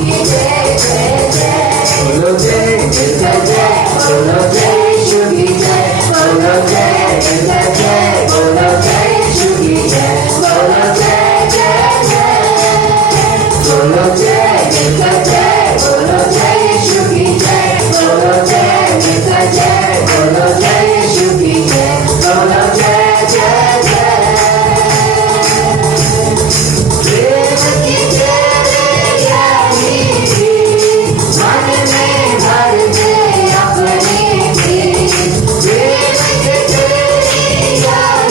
बोलो जय जय जय, बोलो जय शिव की जय, बोलो जय जय, बोलो जय शिव की जय, बोलो जय जय, बोलो जय जय, बोलो जय शिव की जय, बोलो जय जय, बोलो जय शिव की जय, बोलो जय जय। प्रेम की जय मन में भर दे अपनी भी, प्रेम की जय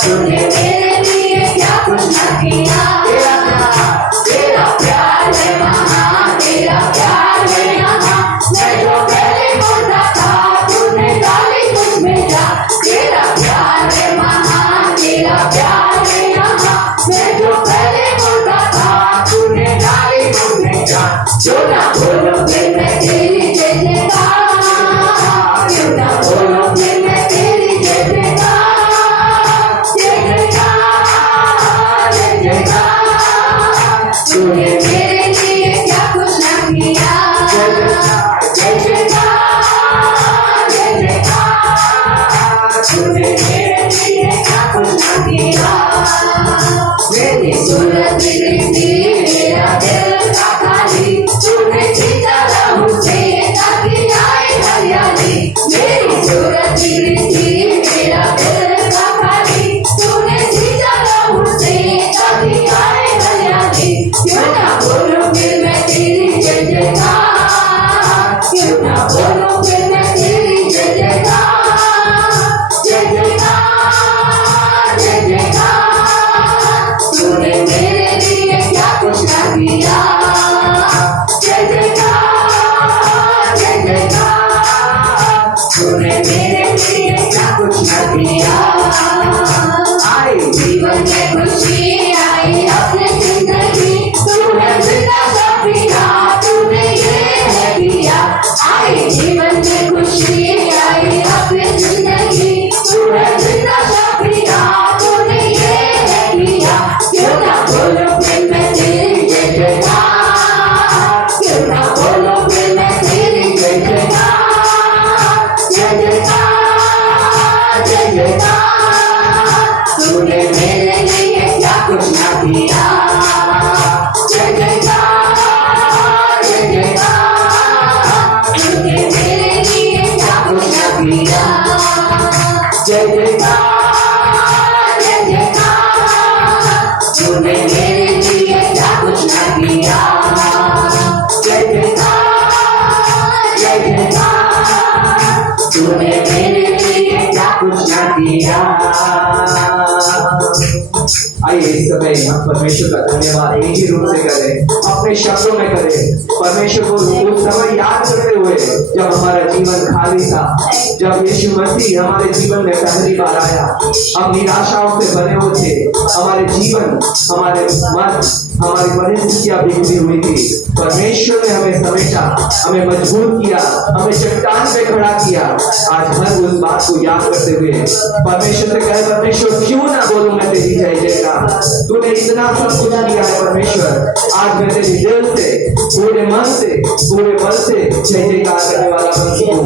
तूने मेरे लिए क्या कुछ न किया। तेरा प्यार है महान, तेरा प्यार है यहाँ। मैं जो पहले बोलता था तूने डाली मुझ में जा। तेरा प्यार है महान, तेरा प्यार है यहाँ। मैं जो पहले बोलता था तूने डाली मुझ में जा। क्यों ना बोलो फिर मैं तेरी जय जयकार, क्यों ना बोलो फिर मैं तेरी जय जयकार, जय जयकार, जय जयकार। तूने मेरे लिए क्या कुछ न किया। जय जयकार, जय जयकार, जय जयकार। तूने मेरे लिए क्या कुछ न किया। मेरी सूरत बिगड़ी मेरा दिल का खाली, तूने खींचा लहू से ताकि आए हरियाली। मेरी सूरत बिगड़ी मेरा दिल का खाली, तूने खींचा लहू से ताकि आए हरियाली। क्यों ना बोलूं फिर मैं तेरी जय जयकार, क्यों ना बोलूं फिर मैं तेरी जय जयकार, जय जयकार, जय जयकार। तूने मेरे लिए क्या कुछ न किया। जय जयकार, जय जयकार। तूने मेरे लिए क्या कुछ न किया। आई जीवन में खुशी आई अपनी जिंदगी, तूने जिंदा सब दिया, तूने ये है दिया। आई जीवन में खुशी आई अपनी जिंदगी, तूने जिंदा सब दिया, तूने ये है दिया। क्यों ना बोलो फिर मैं तेरी जय जयकार, क्यों ना बोलो फिर मैं तेरी जय जयकार, जय जयकार, जय जयकार। तूने मेरे लिए क्या कुछ न किया। जय जयकार, जय जयकार। तूने मेरे लिए क्या कुछ न किया। जय जयकार, जय जयकार। तूने मेरे लिए क्या कुछ न किया। जय जयकार, जय जयकार। तूने मेरे लिए क्या कुछ न किया। आइए इस समय हम परमेश्वर का धन्यवाद एक ही रूप से करें, अपने शब्दों में करें। परमेश्वर को उस समय याद करते हुए जब हमारा जीवन खाली था, जब यीशु मसीह हमारे जीवन में पहली बार आया। हम निराशाओं से बने हुए थे, हमारे जीवन, हमारे मन, हमारी परिस्थितियां बिगड़ी हुई थी। परमेश्वर ने हमें समेटा, हमें मजबूत किया, हमें चट्टान पे खड़ा किया। आज हर उस बात को याद करते हुए परमेश्वर से कहे, परमेश्वर क्यों ना बोलूं मैं तेरी जय जयकार। तूने इतना सब कुछ किया है परमेश्वर। आज मैं तेरे दिल से, पूरे मन से, पूरे बल से जय जयकार करने वाला बन सकूं।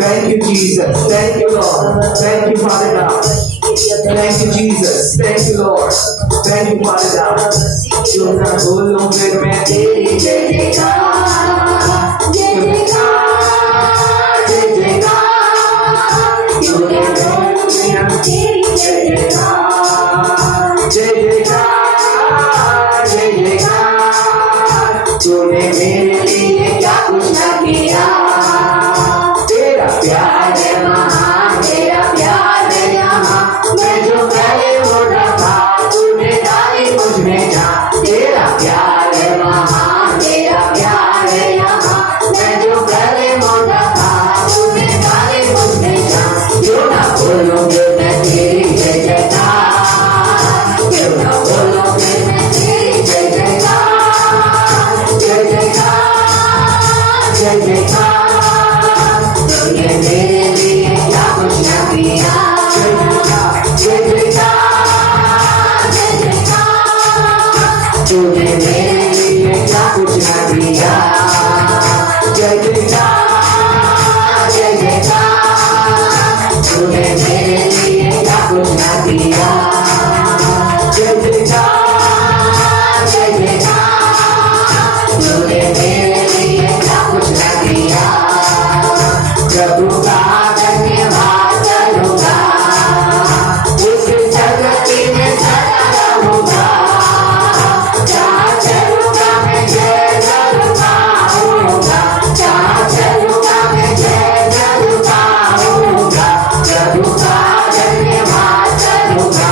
Thank you Jesus, thank you Lord, thank you father God, thank you Jesus, thank you Lord, thank you father God. क्यों ना बोलूं फिर मैं तेरी जय जयकार, जय जयकार, जय जयकार। तूने तेरी जय जयकार, जय जयकार, जय जयकार। तूने मेरे लिए क्या कुछ न किया। तेरा प्यार है महान, तेरा प्यार है यहाँ। मैं जो पहले बोला था तूने डाली मुझ में जा। तेरा प्यार है महान, तेरा प्यार है यहाँ। मैं जो पहले बोला था तूने डाली मुझ में जा। क्यों ना बोलोगे मैं तेरी जय जयकार, क्यों ना बोलोगे मैं तेरी जय जयकार, जय जयकार, जय जयकार। तूने मेरे लिए क्या कुछ न किया। जय जयकार, जय जयकार, जय जयकार। तूने मेरे लिए क्या कुछ न किया। जय जयकार, जय जयकार। तूने मेरे लिए क्या कुछ न किया। जय जयकार, जय जयकार। तूने मेरे लिए क्या कुछ न किया। प्रभु का धन्यवाद करूंगा, उस जगती में सदा रहूंगा। जहाँ चलूंगा मैं जय जलूंगा, जहाँ चलूंगा मैं जय जलूंगा। प्रभु का धन्यवाद करूंगा,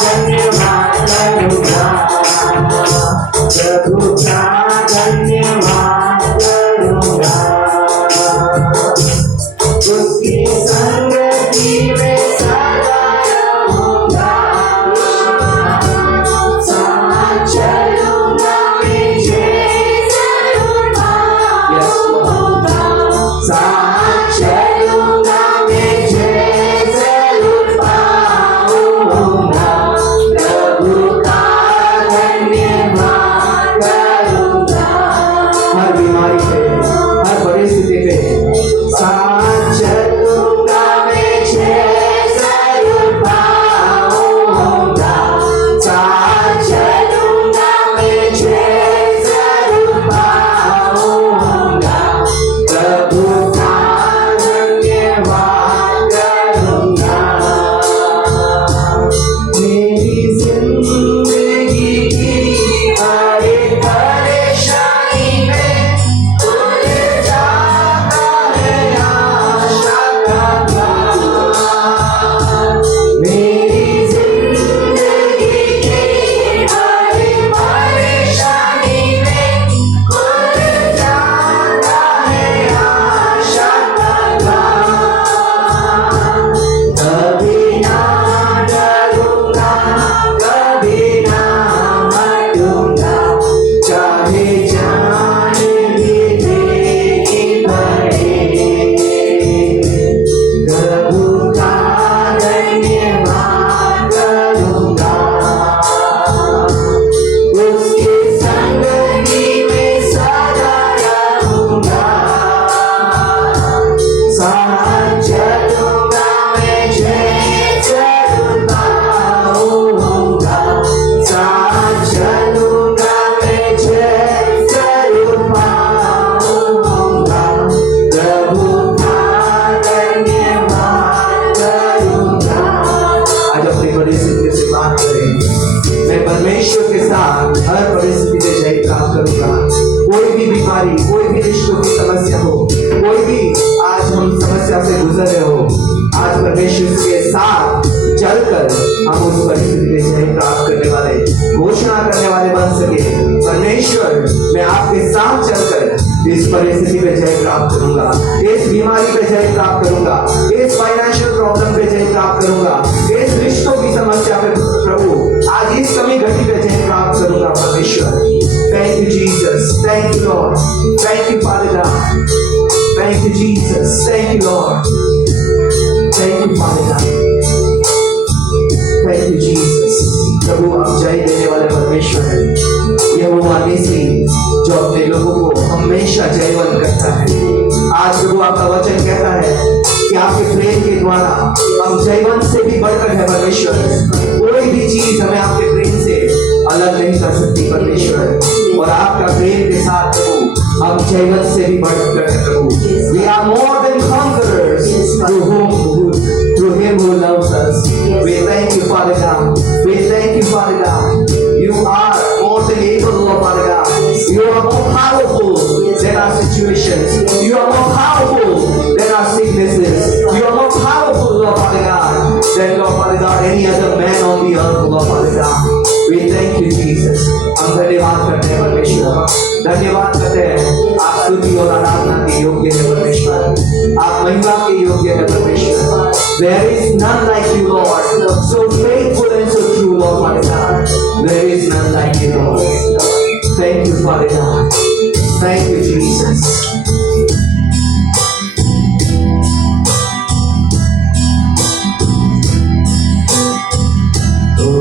धन्यवाद करूंगा, प्रभु का धन्यवाद करूंगा। उसकी संगति में सदा रहूंगा, साथ चलूंगा मैं जरूर पाऊंगा, साथ चलूंगा मैं जरूर पाऊंगा, प्रभु का धन्यवाद करूंगा। हर बीमारी पे, हर परिस्थिति पे साथ चलूंगा मैं जरूर पाऊंगा, साथ चलूंगा मैं जरूर पाऊंगा, प्रभु का धन्यवाद करूंगा। मेरी जिंदगी की हर एक परेशानी में खुल जाता है आशा का द्वार। मेरी जिंदगी की हर एक परेशानी में खुल जाता है आशा का द्वार। कभी ना डरूंगा, कभी ना हटूंगा, चाहे जान भी देनी पड़े, प्रभु का धन्यवाद करूंगा। उसकी संगति में सदा रहूंगा, साथ चलूंगा मैं जरूर पाऊंगा, साथ चलूंगा मैं जरूर पाऊंगा, प्रभु का धन्यवाद करूंगा। आज अपनी परिस्थिति से बात करें। मैं परमेश्वर के साथ हर परिस्थिति में जय प्राप्त करूंगा। कोई भी बीमारी, कोई भी रिश्तों की समस्या हो, कोई भी आज हम समस्या से गुजर रहे हो, आज परमेश्वर के साथ चलकर हम उस परिस्थिति में जय प्राप्त करने वाले, घोषणा करने वाले बन सके। परमेश्वर, मैं आपके साथ चलकर इस परिस्थिति में जय प्राप्त करूंगा, इस बीमारी पे जय प्राप्त करूंगा, इस फाइनेंशियल प्रॉब्लम पे जय प्राप्त करूंगा, इस रिश्तों की समस्या पे प्रभु आज इस कमी घटी पे जय प्राप्त करूंगा। परमेश्वर, thank you Jesus, thank you Lord, thank you father God, thank you Jesus, thank you Lord, thank you father God, thank you Jesus. प्रभु आप जय देने वाले परमेश्वर हैं। यह वो मसीह जो अपने लोगों को हमेशा जयवंत करता है। आज प्रभु आपका वचन कहता है कि आपके प्रेम के द्वारा हम जयवंत से भी बढ़कर है परमेश्वर। कोई भी चीज हमें आपके प्रेम से अलग नहीं कर सकती परमेश्वर। और आपका प्रेम के साथ प्रभु हम जयवंत से भी बढ़कर है प्रभु। We are more than conquerors through him who loves us. We thank you, Father God. We thank you, Father God. You are more than able, Lord Father God. You are more powerful than our situations. You are more powerful than our sicknesses. You are more powerful, Lord Father God, than Lord Father God, any other man on the earth, Lord Father God. We thank you, Jesus. हम धन्यवाद करते हैं परमेश्वर, धन्यवाद करते हैं। आप स्तुति और आराधना के योग्य है परमेश्वर, आप महिमा के योग्य है परमेश्वर। There is none like you, Lord, so faithful and so true, Lord Father God. There is none like you, Lord. Thank you, Father God. Thank you, Jesus. Oh,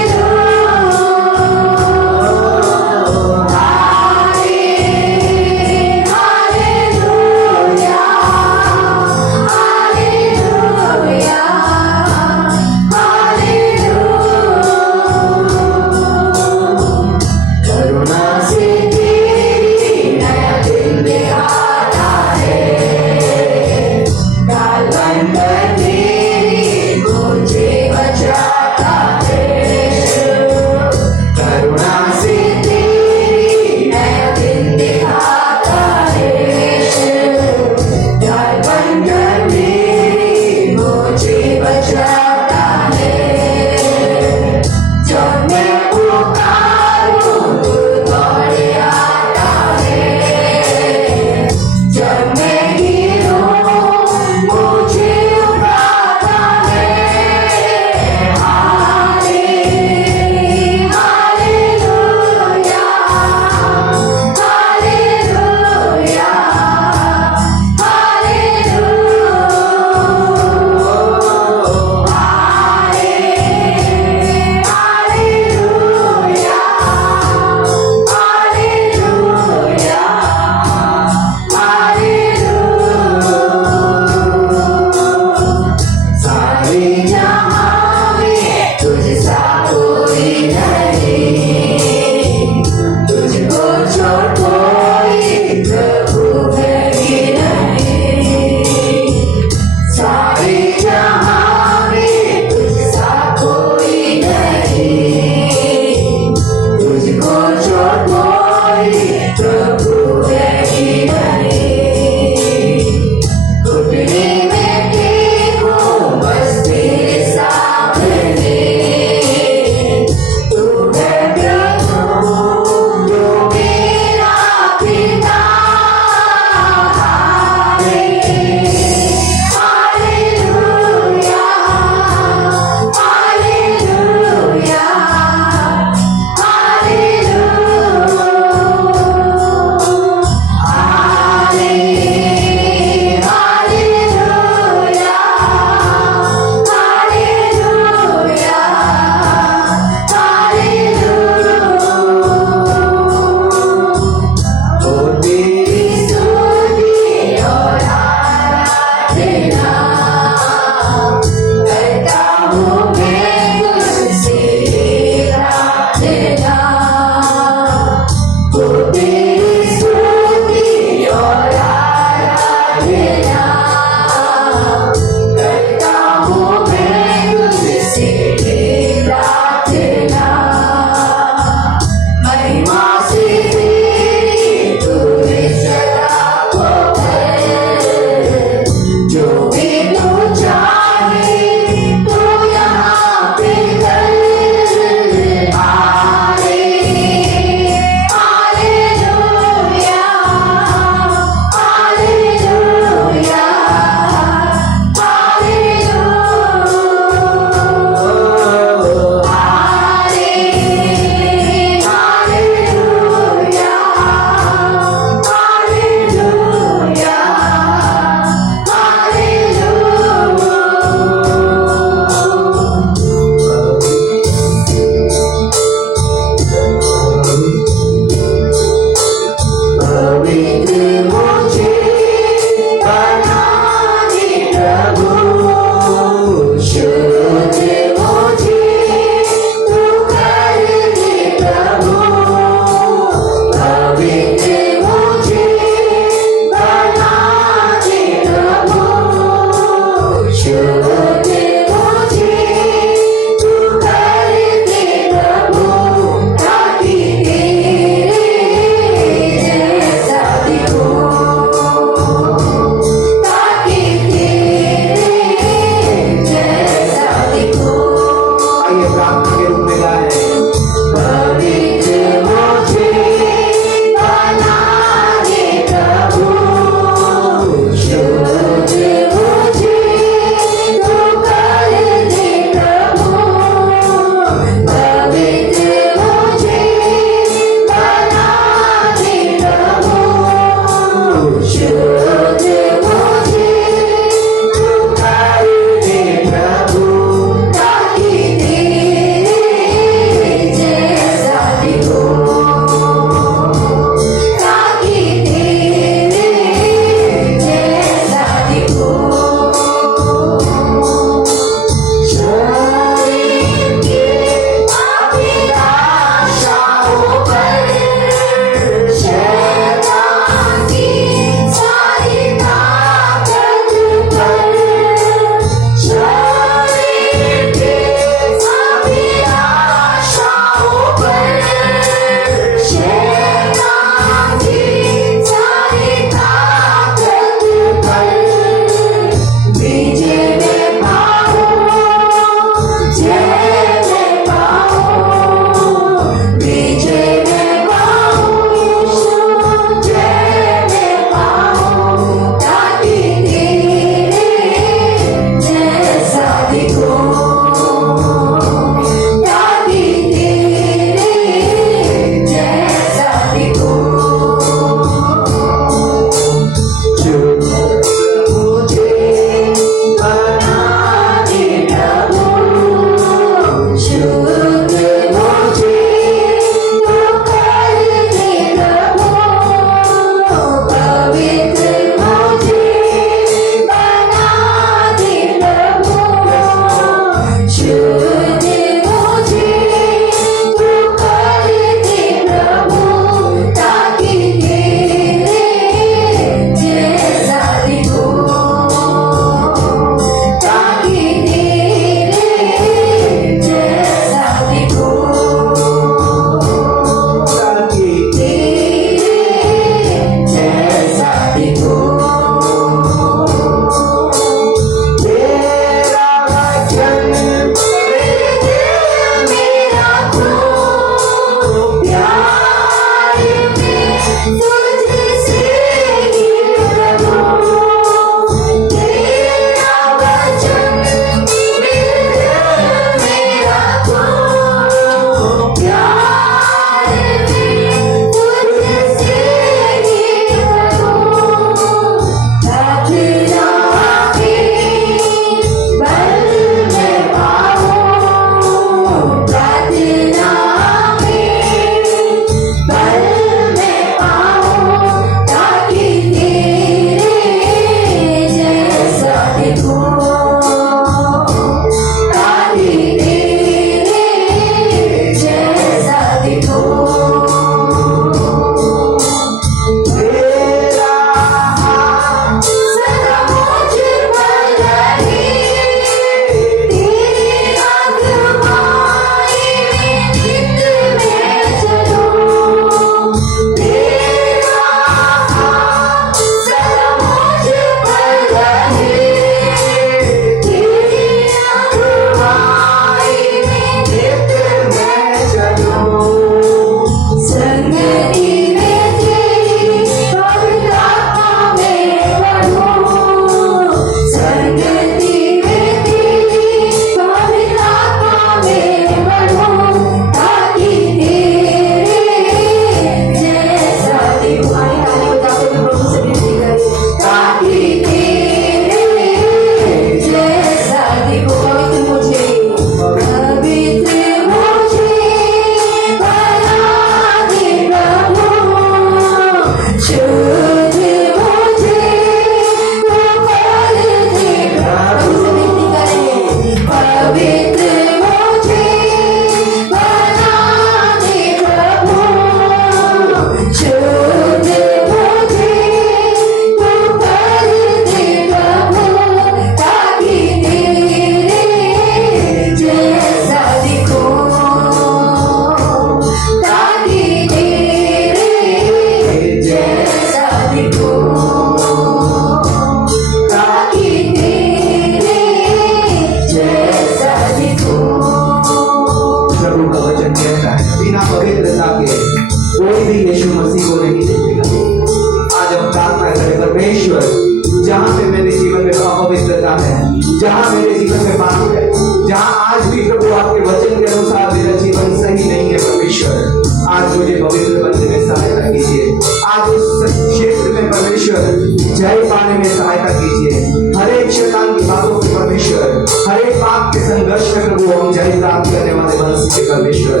शैतान की बातों के परमेश्वर, हर एक पाप के संघर्ष में प्रभु हम जय प्राप्त करने वाले वंश के परमेश्वर।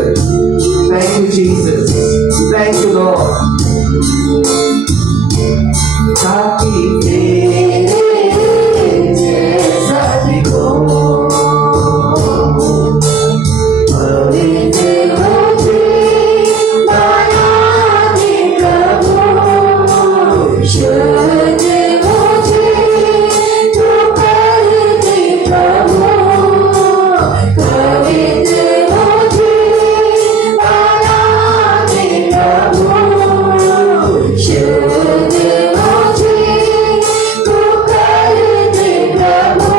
Thank you Jesus, thank you Lord. ताकि तेरे जैसा दिखो, पवित्र मुझे बना दे प्रभु, शुद्ध मुझे तू कर दे प्रभु, पवित्र मुझे बना दे प्रभु, शुद्ध मुझे तू कर दे प्रभु,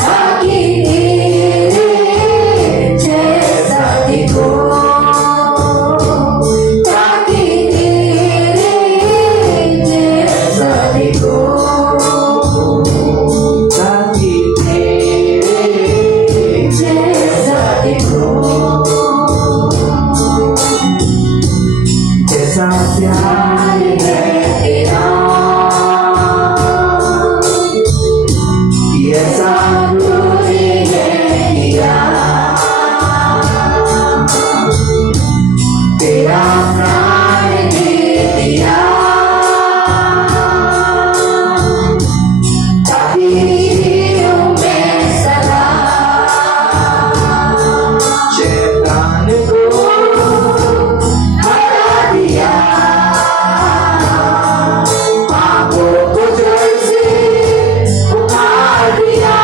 ताकि तेरे जैसा दिखो, ताकि तेरे जैसा दिखो, ताकि तेरे जैसा दिखो, जैसा प्यार है तेरा ऐसा तूने है दिया, तेरा प्राण दे दिया, ताकि जीऊं मैं सदा, शैतान को हटा दिया, पापों को जड़ से उखाड़ दिया,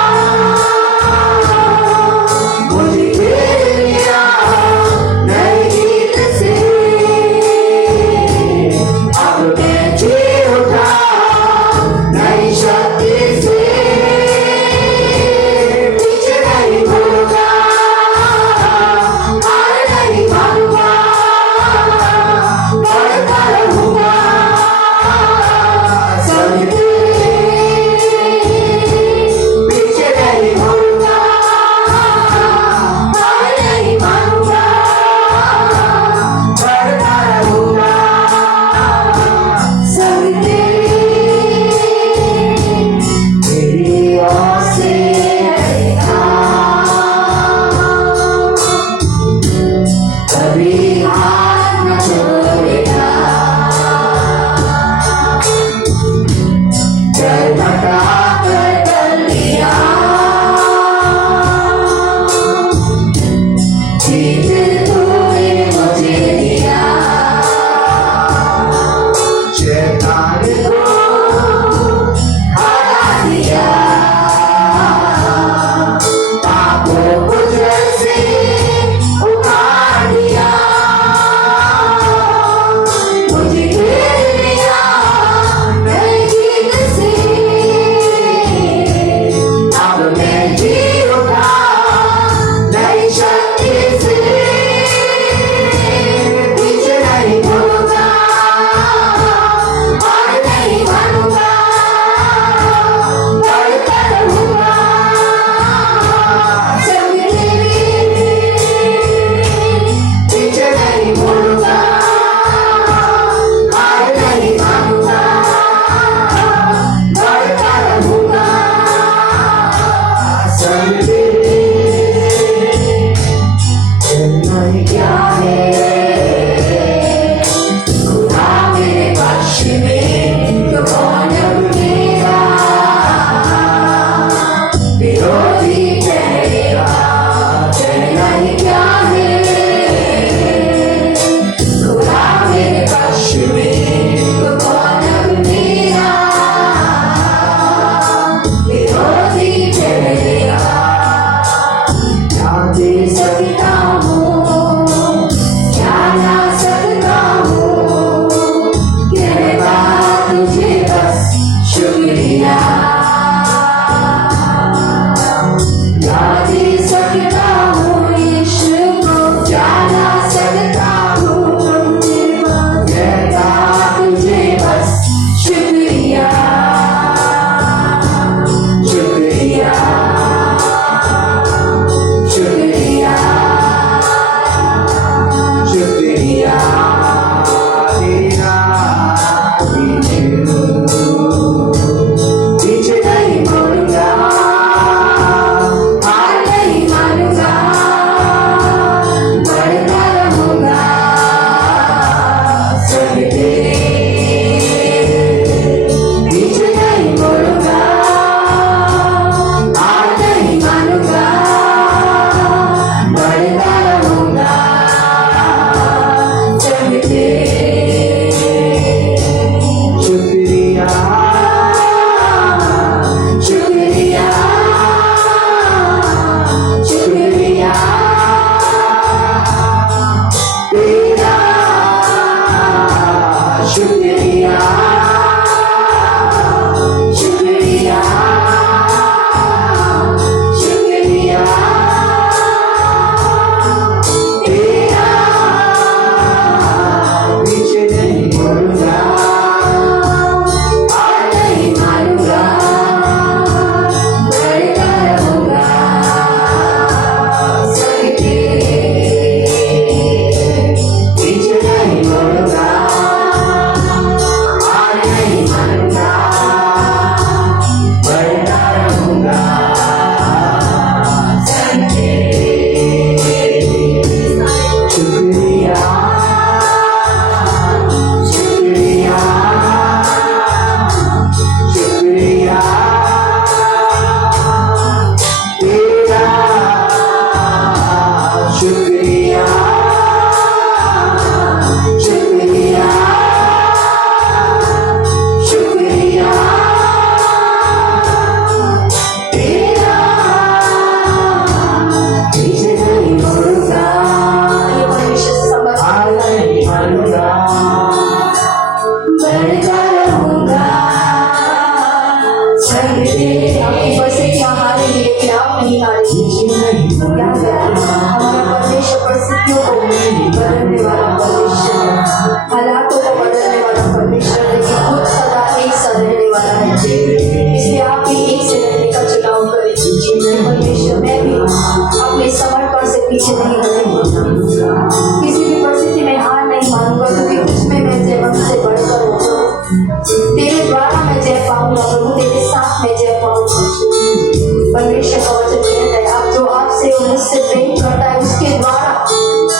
परमेश्वर का वचन कहता है आप जो आपसे और मुझसे प्रेम करता है उसके द्वारा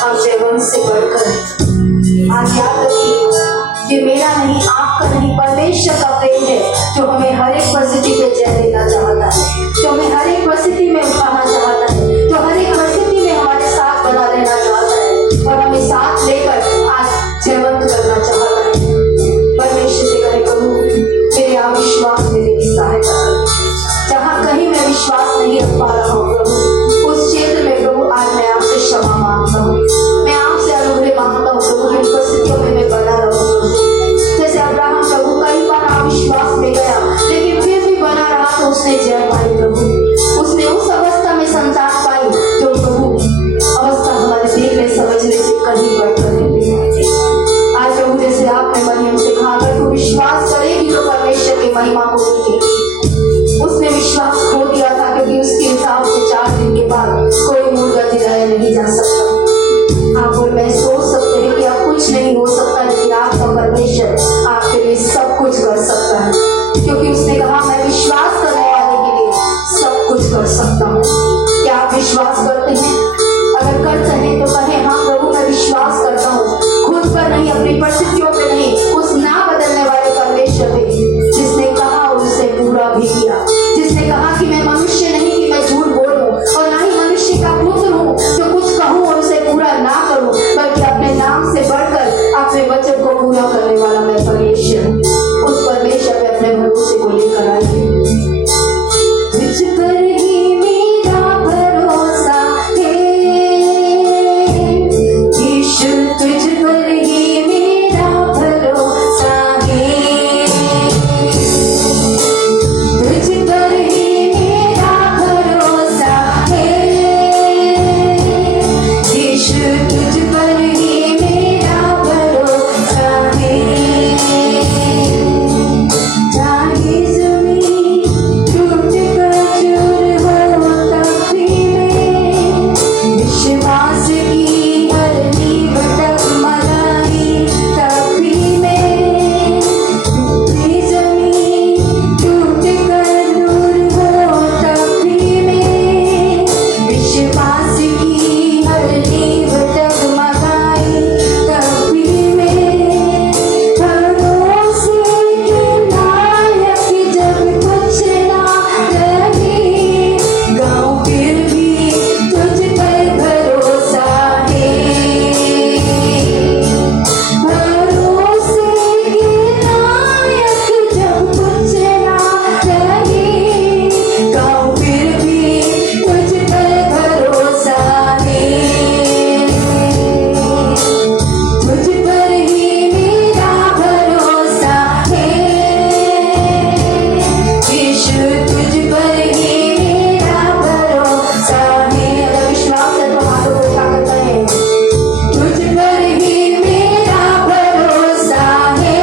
आपसे वंश से बढ़कर है। आज याद रखिए ये मेरा नहीं आपका नहीं परमेश्वर का प्रेम है जो हमें हर एक परिस्थिति में जय देना चाहता है, जो हमें हर एक परिस्थिति में उठाना चाहता है, जो हर एक परिस्थिति में हमारे साथ बना रहना चाहता है और हमें साथ लेकर आज जयवंत करना चाहता है। परमेश्वर से कहे प्रभु मेरे अविश्वास में मेरी सहायता कर, जहाँ कहीं मैं विश्वास नहीं रख पा रहा हूँ प्रभु उस क्षेत्र में प्रभु आज मैं आपसे क्षमा मांगता हूँ, मैं आपसे अनुग्रह मांगता हूँ प्रभु इन परिस्थितियों में मैं बना रहूँ प्रभु। जैसे अब्राहम प्रभु कई बार अविश्वास में गया लेकिन फिर भी बना रहा तो उसने जय पाई प्रभु, उसने उस अवस्था में संतान पाई जो प्रभु अवस्था हमारे देखने समझने से कहीं बढ़कर रहती है। आज प्रभु जैसे आपने मरियम से कहा अगर तू विश्वास करेगी तो परमेश्वर की महिमा को देखेगी, उसने विश्वास खो दिया था क्योंकि उसके हिसाब से 4 दिन के बाद कोई मुर्गा जिलाया नहीं जा सकता। आप और मैं सोच सकते हैं कि आप कुछ नहीं हो सकता लेकिन आपका परमेश्वर आपके लिए सब कुछ कर सकता है क्योंकि उसने कहा मैं विश्वास करने वाले के लिए सब कुछ कर सकता हूँ। क्या आप विश्वास करते हैं? अगर करते हैं तो कहें हाँ प्रभु मैं विश्वास करता हूँ, खुद पर नहीं अपनी परिस्थितियों पे नहीं उस ना बदलने वाले परमेश्वर पे जिसने कहा और उसे पूरा भी किया, जिसने कहा कि मैं मनुष्य नहीं कि मैं झूठ बोलूं और ना ही मनुष्य का पुत्र हूँ जो कुछ कहूँ और उसे पूरा ना करूँ बल्कि अपने नाम से बढ़कर अपने वचन को पूरा करने वाला मैं परमेश्वर हूँ। उस परमेश्वर पे अपने भरोसे को लेकर आइए। तुझ पर ही मेरा भरोसा है यीशु, तुझ पर ही मेरा भरोसा है, तुझ पर ही मेरा भरोसा है यीशु, तुझ पर ही मेरा भरोसा है। चाहे ज़मीन टूट कर चूर हो तब भी मैं विश्वास की हर नींव डगमगाई तब भी मैं, ज़मीन टूट कर दूर हो तब भी मैं विश्वास की हर नींव डगमगाई तब भी मैं, भरोसे के लायक जब कुछ ना रहे गाँव फिर भी तुझ पर भरोसा है, भरोसे के लायक जब कुछ ना रहे गाँव फिर भी तुझ पर भरोसा है, तुझ पर ही मेरा भरोसा है यीशु, तुझ पर ही मेरा भरोसा है। अगर विश्वास है तो हाथों को उठाकर कहें तुझ पर ही मेरा भरोसा है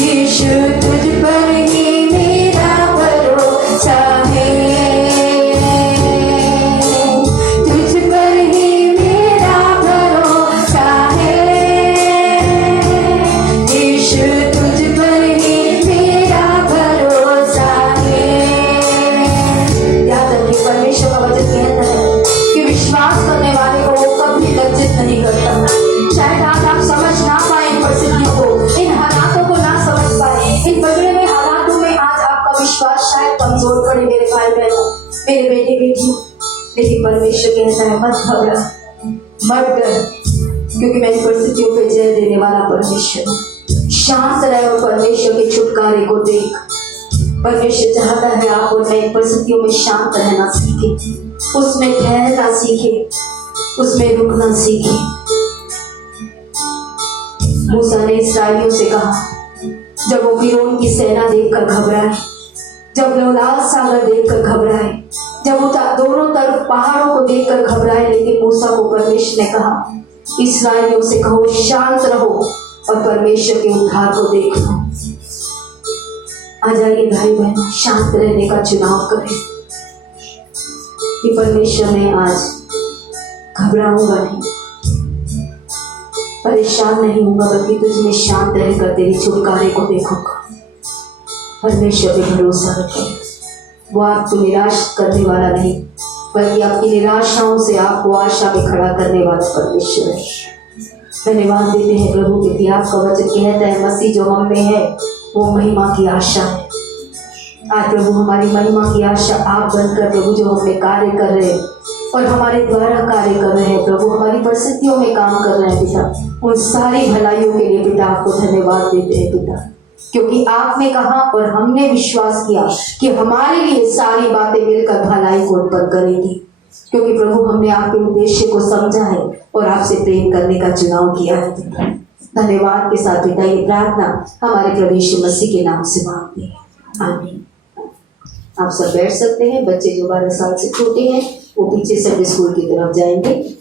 यीशु, तुझ पर ही मेरा भरोसा है, तुझ पर ही मेरा भरोसा है यीशु, तुझ पर ही मेरा भरोसा है। याद रखिए परमेश्वर का वचन कहता है कि विश्वास करने वाले को वो कभी लज्जित नहीं करता। शायद आज आप समझ ना पाए इन परिस्थितियों को, इन हालातों को ना समझ पाए, इन बदले हुए हालातों में आज आपका विश्वास शायद कमजोर पड़े मेरे भाई बहनों, मेरे बेटे बेटियों, लेकिन परमेश्वर कहता है मत घबरा मत डर क्योंकि मैं इन परिस्थितियों पे जय देने वाला परमेश्वर हूँ। शांत रहे और परमेश्वर के छुटकारे को देख। परमेश्वर चाहता है आप और मैं इन परिस्थितियों में शांत रहना सीखे, उसमें ठहरना सीखे, उसमें रुकना सीखे। मूसा ने इस्राएलियों से कहा जब वो फिरौन की सेना देखकर घबराए, जब वो लाल सागर देखकर घबराए, जब वो दोनों तरफ पहाड़ों को देखकर घबराए, लेकिन मूसा को परमेश्वर ने कहा इस्राएलियों से कहो शांत रहो और परमेश्वर के उद्धार को देख लो। आ जाइए भाई बहन, शांत रहने का चुनाव करें कि परमेश्वर ने आज घबराऊंगा नहीं, परेशान नहीं होगा, बल्कि तुझमें शांत रहकर तेरी छुटकारे को देखूंगा। परमेश्वर पे भरोसा रखें। वो आपको निराश करने वाला नहीं, बल्कि आपकी निराशाओं से आपको आशा में खड़ा करने वाला परमेश्वर है। धन्यवाद देते हैं प्रभु के कि आपका वचन कहता है मसीह जो हम में है वो महिमा की आशा है। आज प्रभु हमारी महिमा की आशा आप बनकर प्रभु जो हमें कार्य कर रहे हैं और हमारे द्वारा कार्य कर रहे हैं प्रभु, हमारी परिस्थितियों में काम कर रहे हैं पिता, उन सारी भलाइयों के लिए पिता आपको धन्यवाद देते हैं पिता, क्योंकि आपने कहा और हमने विश्वास किया कि हमारे लिए सारी बातें मिलकर भलाई को उत्पन्न करेगी, क्योंकि प्रभु हमने आपके उद्देश्य को समझा है और आपसे प्रेम करने का चुनाव किया है पिता। धन्यवाद के साथ पिता ये प्रार्थना हमारे प्रभु यीशु मसीह के नाम से मांगते हैं, आमीन। आप सब बैठ सकते हैं। बच्चे जो 12 साल से छोटे हैं वो पीछे संडे स्कूल की तरफ जाएंगे।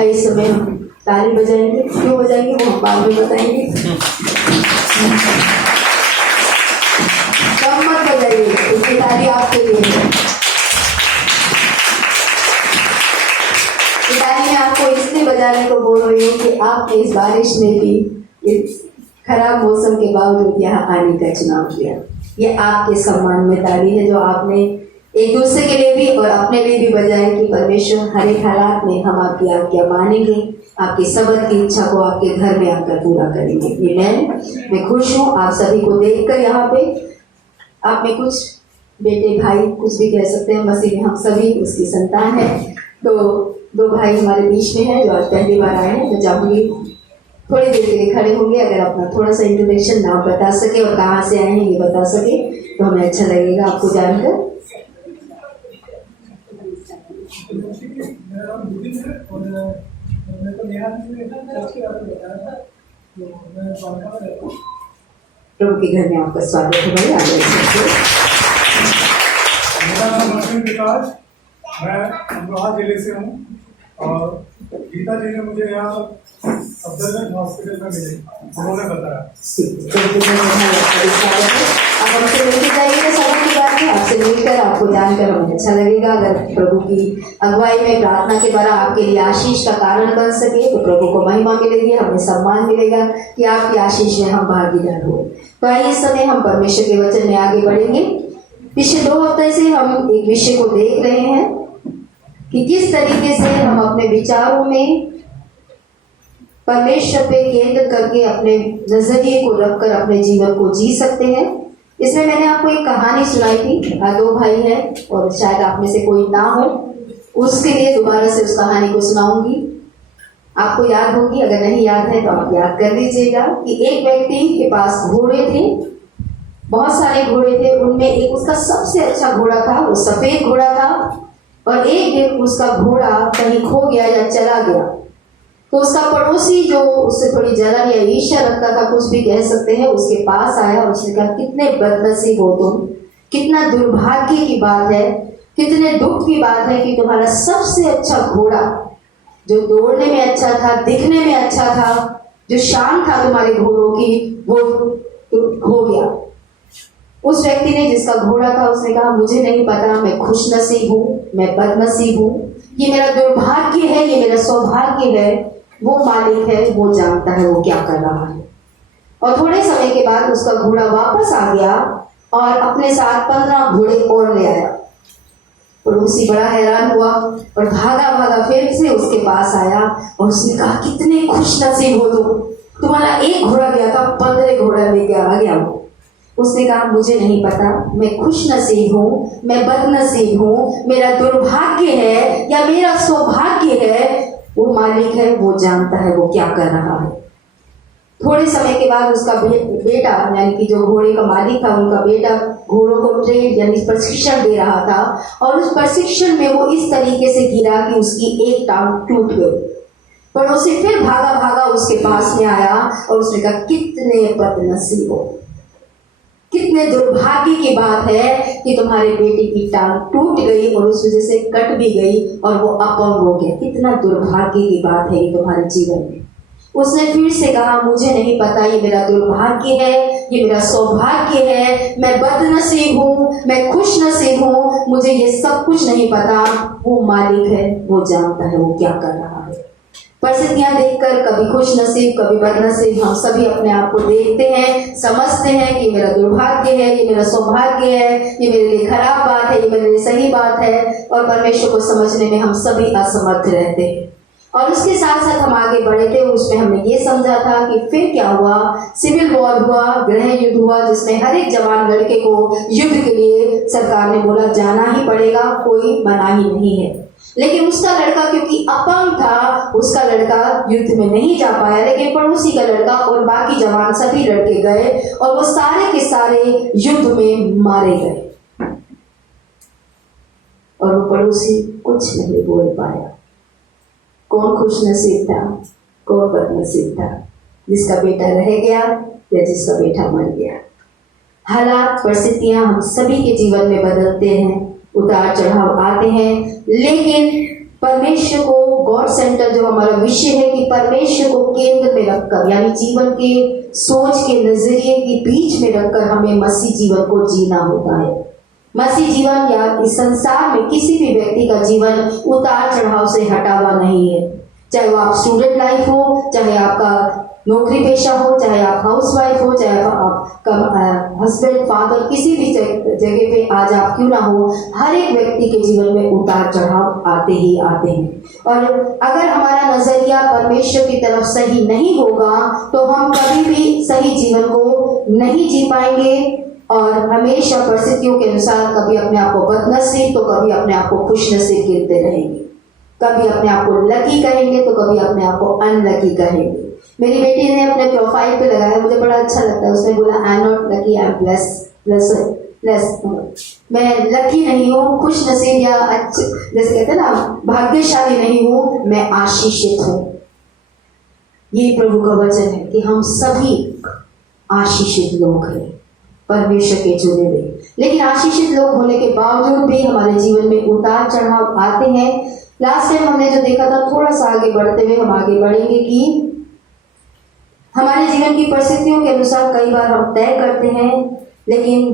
इस समय हम ताली बजाएंगे, क्यों बजाएंगे वो हम बाद में बताएंगे। कम मत बजाइए, इसकी ताली आपके लिए है। ये ताली मैं आपको इसलिए बजाने को बोल रही हूँ कि आपने इस बारिश में भी इस खराब मौसम के बावजूद यहाँ आने का चुनाव किया। ये आपके सम्मान में ताली है जो आपने एक दूसरे के लिए भी और अपने लिए भी बजाए कि परमेश्वर हर एक हालात में हम आपकी आज्ञा मानेंगे, आपकी सबद की इच्छा को आपके घर में आकर पूरा करेंगे। मैं खुश हूँ आप सभी को देखकर। यहाँ पे आप में कुछ बेटे भाई कुछ भी कह सकते हैं, मसीह में हम सभी उसकी संतान है। तो 2 भाई हमारे बीच में है जो आज पहली बार आए हैं। मैं चाहूँगी थोड़ी देर के लिए खड़े होंगे, अगर अपना थोड़ा सा इंट्रोडक्शन नाम बता सके और कहाँ से आए हैं ये बता सके तो हमें अच्छा लगेगा आपको जानकर। प्रभु के घर में आपका स्वागत है भाई, आगे मेरा नाम लक्ष्मी विकास, मैं अमरोहा जिले से हूँ और गीता जी ने मुझे यहाँ सफदरजंग हॉस्पिटल में मिले, उन्होंने बताया। आप हमसे मिलकर जाइएगा सबक की बात है, आपसे मिलकर आपको जानकर हमें अच्छा लगेगा। अगर प्रभु की अगुवाई में प्रार्थना के द्वारा आपके लिए आशीष का कारण बन सके तो प्रभु को महिमा मिलेगी, हमें सम्मान मिलेगा कि आपकी आशीष में हम भागीदार हो। तो आइए इस समय हम परमेश्वर के वचन में आगे बढ़ेंगे। पिछले 2 हफ्ते से हम एक विषय को देख रहे हैं कि किस तरीके से हम अपने विचारों में परमेश्वर पे केंद्र करके अपने नजरिए को रखकर अपने जीवन को जी सकते हैं। इसमें मैंने आपको एक कहानी सुनाई थी। 2 भाई हैं और शायद आप में से कोई ना हो, उसके लिए दोबारा से उस कहानी को सुनाऊंगी। आपको याद होगी, अगर नहीं याद है तो आप याद कर लीजिएगा कि एक व्यक्ति के पास घोड़े थे, बहुत सारे घोड़े थे। उनमें एक उसका सबसे अच्छा घोड़ा था, वो सफेद घोड़ा था। और एक दिन उसका घोड़ा कहीं खो गया या चला गया तो उसका पड़ोसी जो उससे थोड़ी जलन या ईर्ष्या रखता था, कुछ भी कह सकते हैं, उसके पास आया और उसने कहा कितने बदनसीब हो तुम, कितना दुर्भाग्य की बात है, कितने दुख की बात है कि तुम्हारा सबसे अच्छा घोड़ा जो दौड़ने में अच्छा था, दिखने में अच्छा था, जो शान था तुम्हारे घोड़ों की, वो खो गया। उस व्यक्ति ने जिसका घोड़ा था उसने कहा मुझे नहीं पता, मैं खुशनसीब हूँ, मैं बदनसीब हूँ, ये मेरा दुर्भाग्य है, ये मेरा सौभाग्य है, वो मालिक है, वो जानता है वो क्या कर रहा है। और थोड़े समय के बाद उसका घोड़ा वापस आ गया और अपने साथ 15 घोड़े और ले आया। पड़ोसी बड़ा हैरान हुआ और भागा भागा फिर से उसके पास आया और उसने कहा कितने खुशनसीब हो तुम, तुम्हारा एक घोड़ा गया था, 15 घोड़ा लेके आ गया हूँ। उसने कहा मुझे नहीं पता, मैं खुशनसीब हूँ, मैं बदनसीब हूँ, मेरा दुर्भाग्य है या मेरा सौभाग्य है, वो मालिक है, वो जानता है वो क्या कर रहा है। थोड़े समय के बाद उसका बेटा यानी कि जो घोड़े का मालिक था, उनका बेटा घोड़ों को ट्रेन यानी प्रशिक्षण दे रहा था और उस प्रशिक्षण में वो इस तरीके से गिरा कि उसकी एक टांग टूट गई। पड़ोसी फिर भागा भागा उसके पास में आया और उसने कहा कितने बदनसीब हो, कितने कितने दुर्भाग्य की बात है कि तुम्हारे बेटे की टांग टूट गई और उस वजह से कट भी गई और वो अपंग हो गया। कितना दुर्भाग्य की बात है ये तुम्हारे जीवन में। उसने फिर से कहा, मुझे नहीं पता, ये मेरा दुर्भाग्य है, ये मेरा सौभाग्य है, मैं बदनसीब हूँ, मैं खुश नसीब हूँ, मुझे ये सब कुछ नहीं पता। वो मालिक है, वो जानता है वो क्या कर रहा है। परिस्थितियां देखकर कभी खुश नसीब कभी बदनसीब हम सभी अपने आप को देखते हैं, समझते हैं कि मेरा दुर्भाग्य है, ये मेरा सौभाग्य है, ये मेरे लिए खराब बात है, ये मेरे लिए सही बात है, और परमेश्वर को समझने में हम सभी असमर्थ रहते हैं। और उसके साथ साथ हम आगे बढ़े थे, उसमें हमने ये समझा था कि फिर क्या हुआ, सिविल वॉर हुआ, गृह युद्ध हुआ, जिसमें हर एक जवान लड़के को युद्ध के लिए सरकार ने बोला जाना ही पड़ेगा, कोई मना ही नहीं है। लेकिन उसका लड़का क्योंकि अपंग था, उसका लड़का युद्ध में नहीं जा पाया, लेकिन पड़ोसी का लड़का और बाकी जवान सभी लड़के गए और वो सारे के सारे युद्ध में मारे गए। और वो पड़ोसी कुछ नहीं बोल पाया। कौन खुश नसीब था, कौन बदनसीब था, जिसका बेटा रह गया या जिसका बेटा मर गया। हालात परिस्थितियां हम सभी के जीवन में बदलते हैं, उतार चढ़ाव आते हैं, लेकिन परमेश्वर को, गॉड सेंटर जो हमारा विषय है कि परमेश्वर को केंद्र में रखकर, यानी जीवन के सोच के नजरिए के बीच में रखकर हमें मसीह जीवन को जीना होता है। मसीह जीवन या इस संसार में किसी भी व्यक्ति का जीवन उतार चढ़ाव से हटा हुआ नहीं है। चाहे वो आप स्टूडेंट लाइफ हो, चाहे आपका नौकरी पेशा हो, चाहे आप हाउसवाइफ हो, चाहे आपका हस्बैंड फादर, किसी भी जगह पे आज आप क्यों ना हो, हर एक व्यक्ति के जीवन में उतार चढ़ाव आते ही आते हैं। और अगर हमारा नजरिया परमेश्वर की तरफ सही नहीं होगा तो हम कभी भी सही जीवन को नहीं जी पाएंगे और हमेशा परिस्थितियों के अनुसार कभी अपने आप को बदनसीब तो कभी अपने आप को खुश नसीब गिनते रहेंगे, कभी अपने आप को लकी कहेंगे तो कभी अपने आप को अनलकी कहेंगे। मेरी बेटी ने अपने प्रोफाइल पे लगाया, मुझे बड़ा अच्छा लगता है, उसने बोला I am not lucky, I am blessed. मैं लकी नहीं हूँ, खुश नसीब या अच्छे जैसे कहते हैं ना भाग्यशाली नहीं हूँ, मैं आशीषित हूँ। ये प्रभु का वचन है कि हम सभी आशीषित लोग हैं, परमेश्वर के चुने हुए। लेकिन आशीषित लोग होने के बावजूद भी हमारे जीवन में उतार चढ़ाव आते हैं। लास्ट टाइम हमने जो देखा था, थोड़ा सा आगे बढ़ते हुए हम आगे बढ़ेंगे कि हमारे जीवन की परिस्थितियों के अनुसार कई बार हम तय करते हैं, लेकिन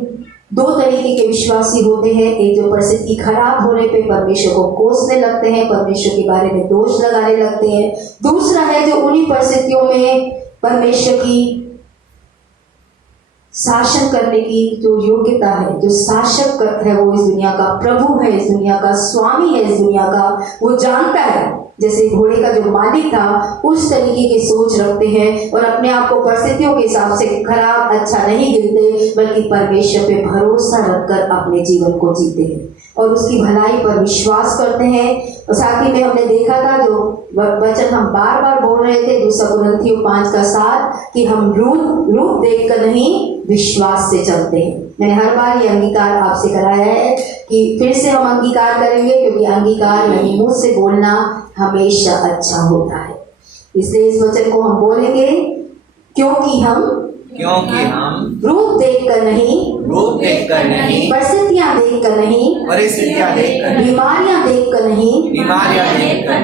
दो तरीके के विश्वासी होते हैं। एक जो परिस्थिति खराब होने पे परमेश्वर को कोसने लगते हैं, परमेश्वर के बारे में दोष लगाने लगते हैं। दूसरा है जो उन्हीं परिस्थितियों में परमेश्वर की शासन करने की जो योग्यता है, जो शासक है, वो इस दुनिया का प्रभु है, इस दुनिया का स्वामी है, इस दुनिया का वो जानता है। जैसे घोड़े का जो मालिक था, उस तरीके की सोच रखते हैं और अपने आप को परिस्थितियों के हिसाब से खराब अच्छा नहीं गिनते, बल्कि परमेश्वर पे भरोसा रखकर अपने जीवन को जीते हैं और उसकी भलाई पर विश्वास करते हैं। और साथ ही में हमने देखा था जो वचन हम बार बार बोल रहे थे, 2 कुरिन्थियों 5:7 कि हम रूप देखकर नहीं विश्वास से चलते हैं। मैंने हर बार ये अंगीकार आपसे कराया है कि फिर से हम अंगीकार करेंगे, क्योंकि अंगीकार यानी मुंह से बोलना हमेशा अच्छा होता है। इसलिए इस वचन को हम बोलेंगे, क्योंकि हम रूप देखकर नहीं, परिस्थितियां देखकर नहीं, बीमारियां देखकर नहीं,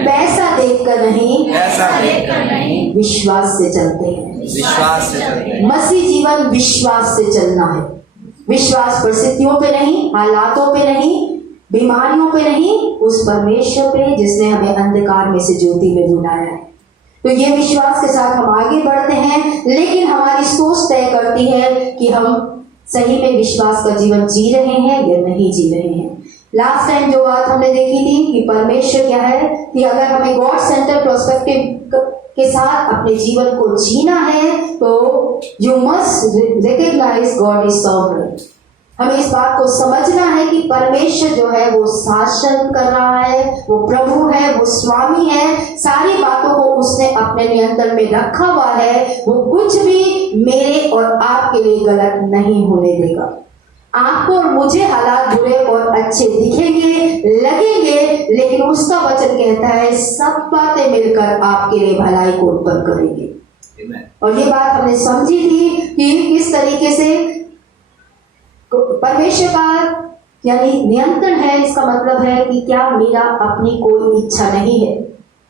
पैसा देखकर नहीं, विश्वास से चलते हैं। मसीह जीवन विश्वास से चलना है। विश्वास परिस्थितियों पे नहीं, हालातों पे नहीं, बीमारियों पे नहीं, उस परमेश्वर पे जिसने हमें अंधकार में से ज्योति में बुलाया है। तो ये विश्वास के साथ हम आगे बढ़ते हैं, लेकिन हमारी सोच तय करती है कि हम सही में विश्वास का जीवन जी रहे हैं या नहीं जी रहे हैं। लास्ट टाइम जो बात हमने देखी थी कि परमेश्वर क्या है, कि अगर हमें गॉड सेंटर पर्सपेक्टिव के साथ अपने जीवन को जीना है तो you must recognise God is sovereign. हमें इस बात को समझना है कि परमेश्वर जो है वो शासन कर रहा है, वो प्रभु है, वो स्वामी है, सारी बातों को उसने अपने नियंत्रण में रखा हुआ है। वो कुछ भी मेरे और आपके लिए गलत नहीं होने देगा। आपको और मुझे हालात बुरे और अच्छे दिखेंगे, लगेंगे, लेकिन उसका वचन कहता है सब बातें मिलकर आपके लिए भलाई को उत्पन्न करेंगे। और ये बात हमने समझी थी कि किस तरीके से परमेश्वर का यानी नियंत्रण है, इसका मतलब है कि क्या मेरा अपनी कोई इच्छा नहीं है।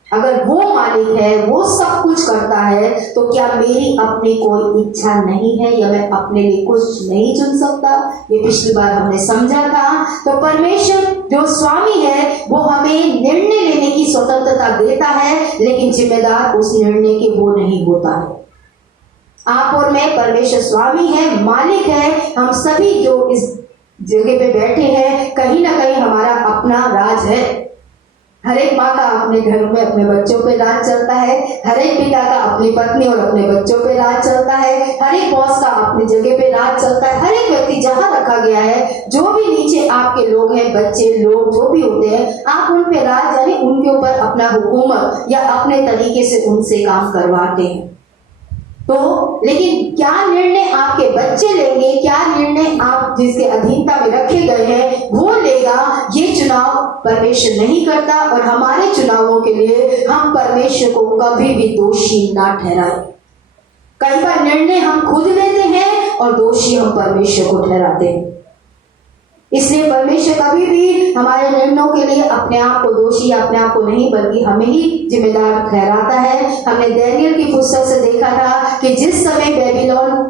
अगर वो मालिक है, वो सब कुछ करता है, तो क्या मेरी अपनी कोई इच्छा नहीं है या मैं अपने लिए कुछ नहीं चुन सकता? ये पिछली बार हमने समझा था। तो परमेश्वर जो स्वामी है वो हमें निर्णय लेने की स्वतंत्रता देता है, लेकिन जिम्मेदार उस निर्णय के वो नहीं होता है। आप और मैं, परमेश्वर स्वामी है, मालिक है। हम सभी जो इस जगह पे बैठे हैं, कहीं ना कहीं हमारा अपना राज है। हर एक माँ का अपने घर में अपने बच्चों पे राज चलता है, हर एक पिता का अपनी पत्नी और अपने बच्चों पे राज चलता है, हर एक बॉस का अपनी जगह पे राज चलता है। हर एक व्यक्ति जहाँ रखा गया है, जो भी नीचे आपके लोग हैं, बच्चे लोग जो भी होते हैं, आप उन पे राज यानी उनके ऊपर अपना हुकूमत या अपने तरीके से उनसे काम करवाते हैं। तो लेकिन क्या निर्णय आपके बच्चे लेंगे, क्या निर्णय आप जिसके अधीनता में रखे गए हैं वो लेगा, ये चुनाव परमेश्वर नहीं करता। और हमारे चुनावों के लिए हम परमेश्वर को कभी भी दोषी ना ठहराएं। कई बार निर्णय हम खुद लेते हैं और दोषी हम परमेश्वर को ठहराते हैं। इसलिए परमेश्वर कभी भी हमारे निर्णयों के लिए अपने आप को दोषी, अपने आप को नहीं, बल्कि हमें ही जिम्मेदार ठहराता है। हमने दानियेल की पुस्तक से देखा था कि जिस समय बेबीलोन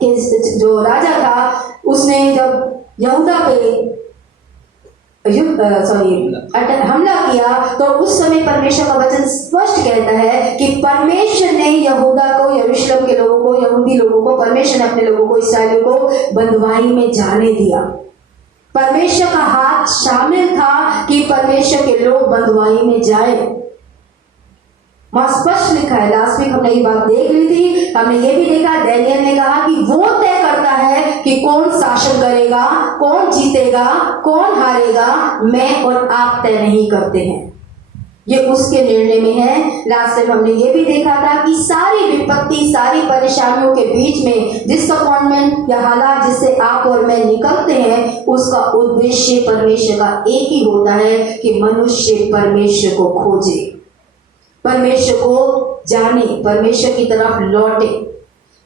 के जो राजा था, उसने जब यहूदा पे हमला किया, तो उस समय परमेश्वर का वचन स्पष्ट कहता है कि परमेश्वर ने यहूदा को, यरूशलेम के लोगों को, यहूदी लोगों को, परमेश्वर ने अपने लोगों को, इसराइलियों को बंधुआई में जाने दिया। परमेश्वर का हाथ शामिल था कि परमेश्वर के लोग बंधुआई में जाए। वहां स्पष्ट लिखा है। लास्ट वीक हमने ये बात देख ली थी। हमने ये भी देखा, दानियेल ने कहा कि वो तय करता है कि कौन शासन करेगा, कौन जीतेगा, कौन हारेगा। मैं और आप तय नहीं करते हैं, ये उसके निर्णय में है। लास्ट टाइम हमने ये भी देखा था कि सारी विपत्ति, सारी परेशानियों के बीच में डिसअपॉइंटमेंट या हालात जिससे आप और मैं निकलते हैं, उसका उद्देश्य परमेश्वर का एक ही होता है कि मनुष्य परमेश्वर को खोजे, परमेश्वर को जाने, परमेश्वर की तरफ लौटे।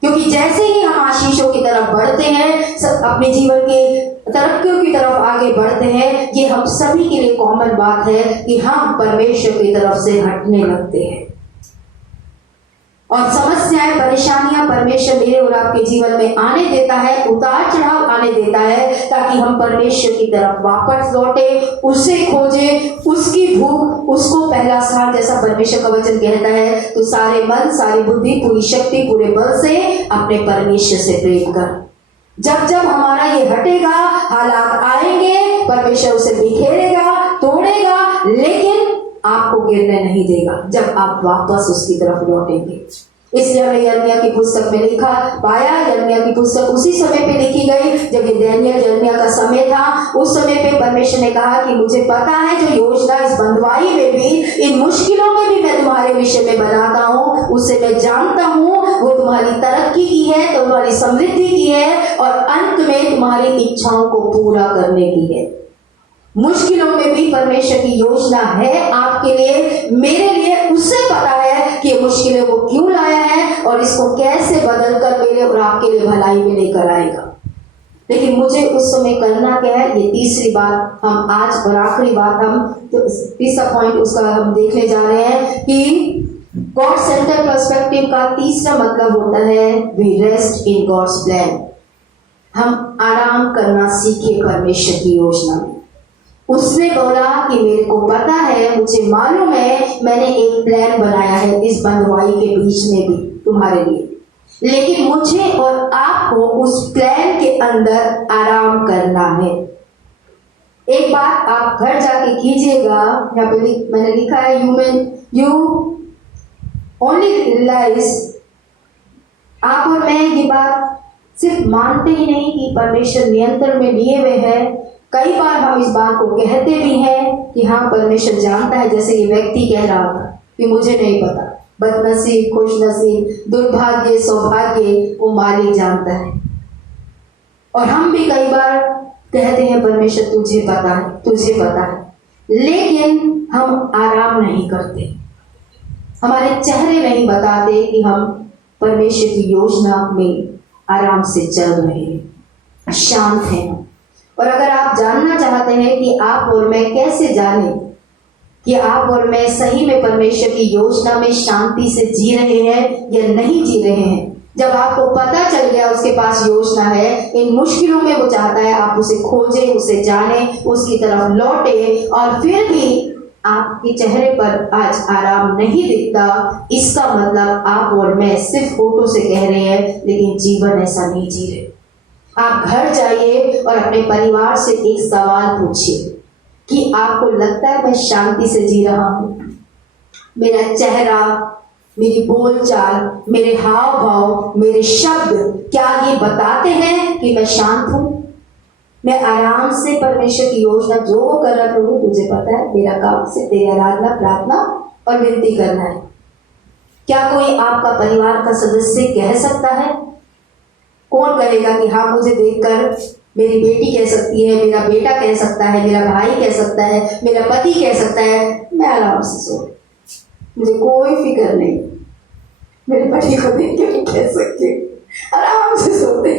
क्योंकि जैसे ही हम आशीषों की तरफ बढ़ते हैं, सब अपने जीवन के तरक्कियों की तरफ आगे बढ़ते हैं, ये हम सभी के लिए कॉमन बात है कि हम परमेश्वर की तरफ से हटने लगते हैं। और समस्याएं, परेशानियां परमेश्वर मेरे और आपके जीवन में आने देता है, उतार चढ़ाव आने देता है, ताकि हम परमेश्वर की तरफ वापस लौटे, उसे खोजे, उसकी भूख, उसको पहला स्थान, जैसा परमेश्वर का वचन कहता है, तो सारे मन, सारी बुद्धि, पूरी शक्ति, पूरे बल से अपने परमेश्वर से प्रेम कर। जब जब हमारा ये हटेगा, हालात आएंगे, परमेश्वर उसे बिखेरेगा, तोड़ेगा, लेकिन आपको गिरने नहीं देगा जब आप वापस उसकी तरफ लौटेंगे। इसलिए हमने यिर्मयाह की पुस्तक में लिखा पाया। यिर्मयाह की पुस्तक उसी समय पे लिखी गई जब ये दानियेल यिर्मयाह का समय था। उस समय पे परमेश्वर ने कहा कि मुझे पता है जो योजना इस बंधुआई में भी, इन मुश्किलों में भी मैं तुम्हारे विषय में बनाता हूँ, उससे मैं जानता हूँ वो तुम्हारी तरक्की की है, तुम्हारी समृद्धि की है और अंत में तुम्हारी इच्छाओं को पूरा करने की है। मुश्किलों में भी परमेश्वर की योजना है आपके लिए, मेरे लिए। उससे पता है कि मुश्किलें वो क्यों लाया है और इसको कैसे बदल कर मेरे और आपके लिए भलाई में लेकर आएगा। लेकिन मुझे उस समय करना क्या है, ये तीसरी बात हम आज और आखिरी बात हम तो तीसरा पॉइंट उसका हम देखने जा रहे हैं कि गॉड सेंटर पर्सपेक्टिव का तीसरा मतलब होता है we rest in God's plan. हम आराम करना सीखे परमेश्वर की योजना में। उसने बोला कि मेरे को पता है, मुझे मालूम है, मैंने एक प्लान बनाया है इस बंधुआई के बीच में भी तुम्हारे लिए, लेकिन मुझे और आपको उस प्लान के अंदर आराम करना है। एक बात आप घर जाके कीजिएगा, यहाँ पे मैंने लिखा है यू ओनली रियलाइज, आप और मैं ये बात सिर्फ मानते ही नहीं कि परमेश्वर नियंत्रण में लिए हुए है, कई बार हम इस बात को कहते भी हैं कि हाँ परमेश्वर जानता है, जैसे ये व्यक्ति कह रहा था कि मुझे नहीं पता, बदनसीब, खुशनसीब, दुर्भाग्य, सौभाग्य वो मालिक जानता है। और हम भी कई बार कहते हैं परमेश्वर तुझे पता है, तुझे पता है, लेकिन हम आराम नहीं करते, हमारे चेहरे नहीं बताते कि हम परमेश्वर की योजना में आराम से चल रहे हैं, शांत हैं। और अगर आप जानना चाहते हैं कि आप और मैं कैसे जाने कि आप और मैं सही में परमेश्वर की योजना में शांति से जी रहे हैं या नहीं जी रहे हैं, जब आपको पता चल गया उसके पास योजना है, इन मुश्किलों में वो चाहता है आप उसे खोजें, उसे जानें, उसकी तरफ लौटे, और फिर भी आपके चेहरे पर आज आराम नहीं दिखता, इसका मतलब आप और मैं सिर्फ होठों से कह रहे हैं लेकिन जीवन ऐसा नहीं जी रहे। आप घर जाइए और अपने परिवार से एक सवाल पूछिए कि आपको लगता है मैं शांति से जी रहा हूं? मेरा चेहरा, मेरी बोलचाल, मेरे हाव भाव, मेरे शब्द, क्या ये बताते हैं कि मैं शांत हूं? मैं आराम से परमेश्वर की योजना जो वो कर रहा प्रभु तुझे पता है, मेरा काम से तेरी आराधना, प्रार्थना और विनती करना है। क्या कोई आपका परिवार का सदस्य कह सकता है? कौन कहेगा कि हाँ मुझे देखकर मेरी बेटी कह सकती है, मेरा बेटा कह सकता है, मेरा भाई कह सकता है, मेरा पति कह सकता है मैं आराम से सो, मुझे कोई फिक्र नहीं। मेरे पति को देख के मैं कह सकती हूँ आराम से सोते,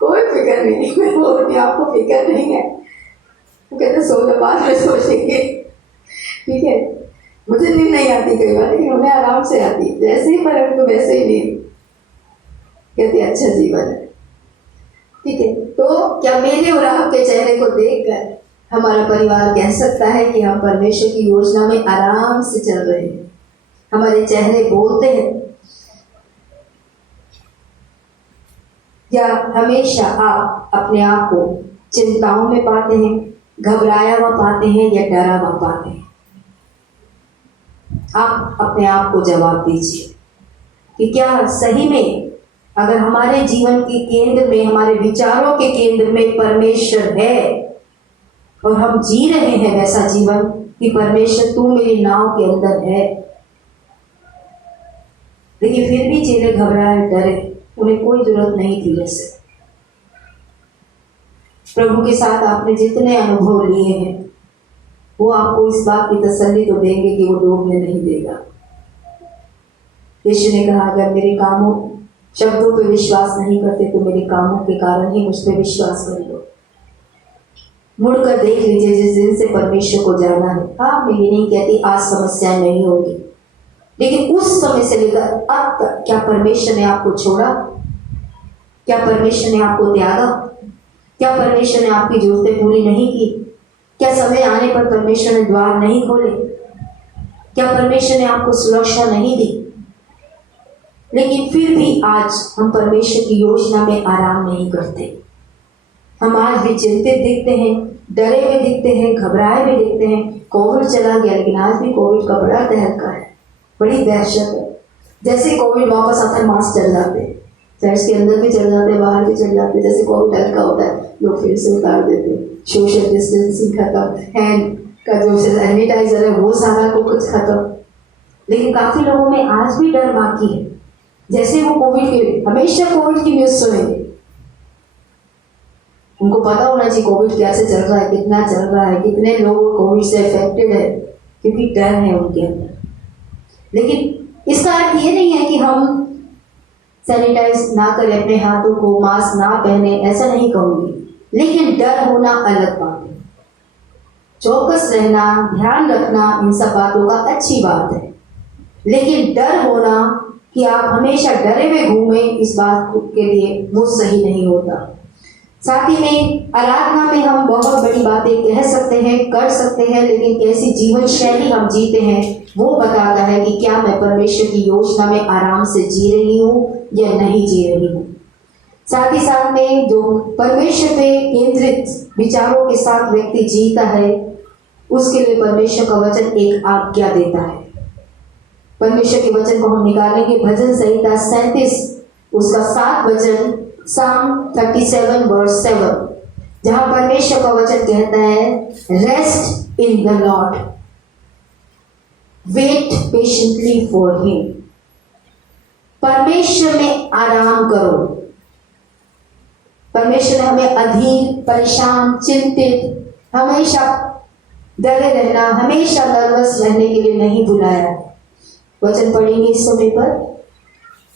कोई फिक्र नहीं। मैं बोलती आपको फिक्र नहीं है, वो कहते सो जाओ, बाद में सोचेंगे, ठीक है। मुझे नींद नहीं आती कई बार, लेकिन उन्हें आराम से आती, जैसे ही फर्क तो वैसे ही नींद, कहते अच्छा जीवन है, ठीक है। तो क्या मेरे और आपके चेहरे को देखकर हमारा परिवार कह सकता है कि हम परमेश्वर की योजना में आराम से चल रहे हैं? हमारे चेहरे बोलते हैं? या हमेशा आप अपने आप को चिंताओं में पाते हैं, घबराया हुआ पाते हैं या डरा हुआ पाते हैं? आप अपने आप को जवाब दीजिए कि क्या सही में अगर हमारे जीवन के केंद्र में, हमारे विचारों के केंद्र में परमेश्वर है और हम जी रहे हैं वैसा जीवन कि परमेश्वर तू मेरी नाव के अंदर है, लेकिन फिर भी चेहरे घबराए, डरे, उन्हें कोई जरूरत नहीं थी। वैसे प्रभु के साथ आपने जितने अनुभव लिए हैं वो आपको इस बात की तसल्ली तो देंगे कि वो डूबने नहीं देगा। यीशु ने कहा अगर मेरे कामों, शब्दों पे विश्वास नहीं करते तो मेरे कामों के कारण ही मुझ पे विश्वास कर लो। मुड़कर देख लीजिए जिस दिन से परमेश्वर को जाना है। हाँ, मैं ये नहीं कहती आज समस्याएं नहीं होगी, लेकिन उस समय से लेकर अब तक क्या परमेश्वर ने आपको छोड़ा? क्या परमेश्वर ने आपको त्यागा? क्या परमेश्वर ने आपकी जरूरतें पूरी नहीं की? क्या समय आने पर परमेश्वर ने द्वार नहीं खोले? क्या परमेश्वर ने आपको सुरक्षा नहीं दी? लेकिन फिर भी आज हम परमेश्वर की योजना में आराम नहीं करते। हम आज भी चिंतित दिखते हैं, डरे हुए दिखते हैं, घबराए हुए दिखते हैं। कोविड चला गया, लेकिन आज भी कोविड का बड़ा तहलका है, बड़ी दहशत है। जैसे कोविड वापस आता है मास्क चल जाते, चर्च के अंदर भी चल जाते, बाहर भी चल जाते। जैसे कोविड हल्का होता है लोग फिर से उतार देते, सोशल डिस्टेंसिंग खत्म, हैंड का जो सैनिटाइजर है वो सारा को कुछ खत्म। लेकिन काफी लोगों में आज भी डर बाकी है, जैसे वो कोविड के, हमेशा कोविड की न्यूज सुनेंगे। उनको पता होना चाहिए कोविड कैसे चल रहा है, कितना चल रहा है, कितने लोग कोविड से अफेक्टेड है, क्योंकि डर है उनके अंदर। लेकिन इसका अर्थ ये नहीं है कि हम सैनिटाइज ना करें अपने हाथों को, मास्क ना पहने, ऐसा नहीं कहूंगी। लेकिन डर होना अलग बात है, चौकस रहना, ध्यान रखना, इन सब बातों का अच्छी बात है। लेकिन डर होना कि आप हमेशा डरे हुए घूमें, इस बात के लिए वो सही नहीं होता। साथ ही में आराधना में हम बहुत बड़ी बातें कह सकते हैं, कर सकते हैं, लेकिन कैसी जीवन शैली हम जीते हैं वो बताता है कि क्या मैं परमेश्वर की योजना में आराम से जी रही हूँ या नहीं जी रही हूँ। साथ ही साथ में जो परमेश्वर पे केंद्रित विचारों के साथ व्यक्ति जीता है उसके लिए परमेश्वर का वचन एक आज्ञा देता है। परमेश्वर के वचन को हम निकालेंगे भजन संहिता 37 उसका 7 वचन, Psalm 37 verse 7, जहां परमेश्वर का वचन कहता है rest in the Lord, wait patiently for him. परमेश्वर में आराम करो। परमेश्वर ने हमें अधीर, परेशान, चिंतित, हमेशा डरे रहना, हमेशा नर्वस रहने के लिए नहीं बुलाया। वचन पढ़ेंगे इस समय पर,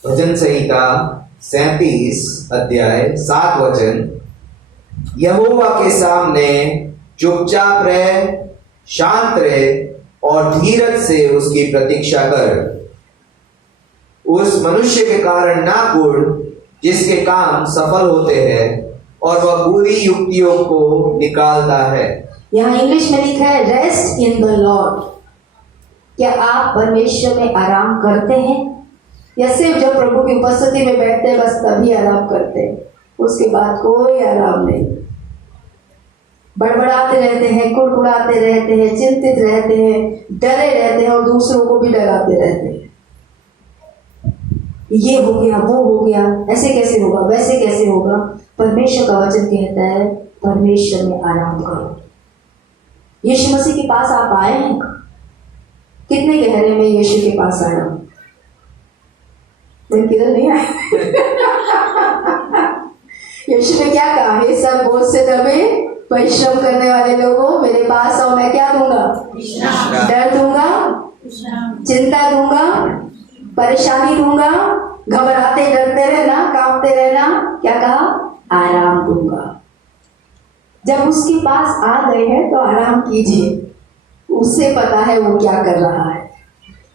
भजन संहिता 37 अध्याय 7 वचन, यहोवा के सामने चुपचाप रह, शांत रह और धीरज से उसकी प्रतीक्षा कर। उस मनुष्य के कारण ना कुढ़ जिसके काम सफल होते हैं और वह बुरी युक्तियों को निकालता है। यहाँ इंग्लिश में लिखा है रेस्ट इन द लॉर्ड। क्या आप परमेश्वर में आराम करते हैं या सिर्फ जब प्रभु की उपस्थिति में बैठते हैं बस तभी आराम करते हैं, उसके बाद कोई आराम नहीं? बड़बड़ाते रहते हैं, कुड़कुड़ाते रहते हैं, चिंतित रहते हैं, डरे रहते हैं और दूसरों को भी डराते रहते हैं। ये हो गया, वो हो गया, ऐसे कैसे होगा, वैसे कैसे होगा? परमेश्वर का वचन कहता है परमेश्वर में आराम करो। यीशु मसीह के पास आप आए हैं? कितने गहरे में यीशु के पास आया? मैं किधर नहीं आया। यीशु ने क्या कहा? हे सब बोझ से दबे परिश्रम करने वाले लोगों, मेरे पास आओ, मैं क्या दूंगा? डर दूंगा, चिंता दूंगा, परेशानी दूंगा, घबराते डरते रहना, कांपते रहना, क्या कहा? आराम दूंगा। जब उसके पास आ गए हैं तो आराम कीजिए, उससे पता है वो क्या कर रहा है।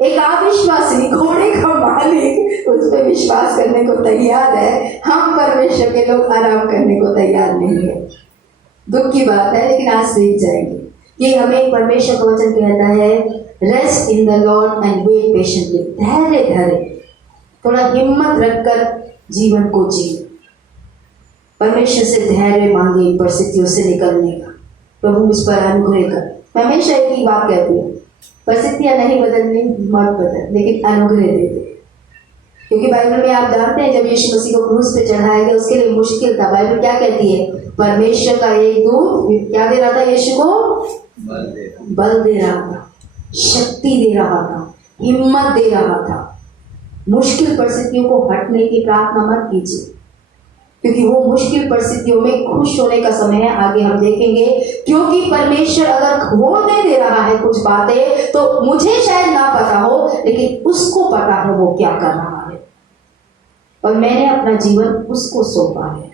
एक अविश्वासी घोड़े का मालिक उस पर विश्वास करने को तैयार है, हम परमेश्वर के लोग आराम करने को तैयार नहीं है। दुख की बात है, लेकिन आज सीख जाएंगे कि हमें परमेश्वर का वचन कहता है rest in the Lord and wait patiently, धैर्य धरे, थोड़ा हिम्मत रखकर जीवन को जिए। परमेश्वर से धैर्य मांगे परिस्थितियों से निकलने का। प्रभु मुझ पर अनुग्रह कर। मैं हमेशा एक ही बात कहती हूँ, परिस्थितियां नहीं बदलनी, मत बदल, लेकिन अनुग्रह दे दे। क्योंकि बाइबल में आप जानते हैं जब यीशु मसीह को क्रूस पे चढ़ाया गया उसके लिए मुश्किल था। बाइबल क्या कहती है? परमेश्वर का एक दूत क्या दे रहा था? यीशु को बल दे रहा था, शक्ति दे रहा था, हिम्मत दे रहा था। मुश्किल परिस्थितियों को हटने की प्रार्थना मत कीजिए, क्योंकि वो मुश्किल परिस्थितियों में खुश होने का समय है। आगे हम देखेंगे, क्योंकि परमेश्वर अगर होने दे रहा है कुछ बातें तो मुझे शायद ना पता हो, लेकिन उसको पता है वो क्या कर रहा है, और मैंने अपना जीवन उसको सौंपा है।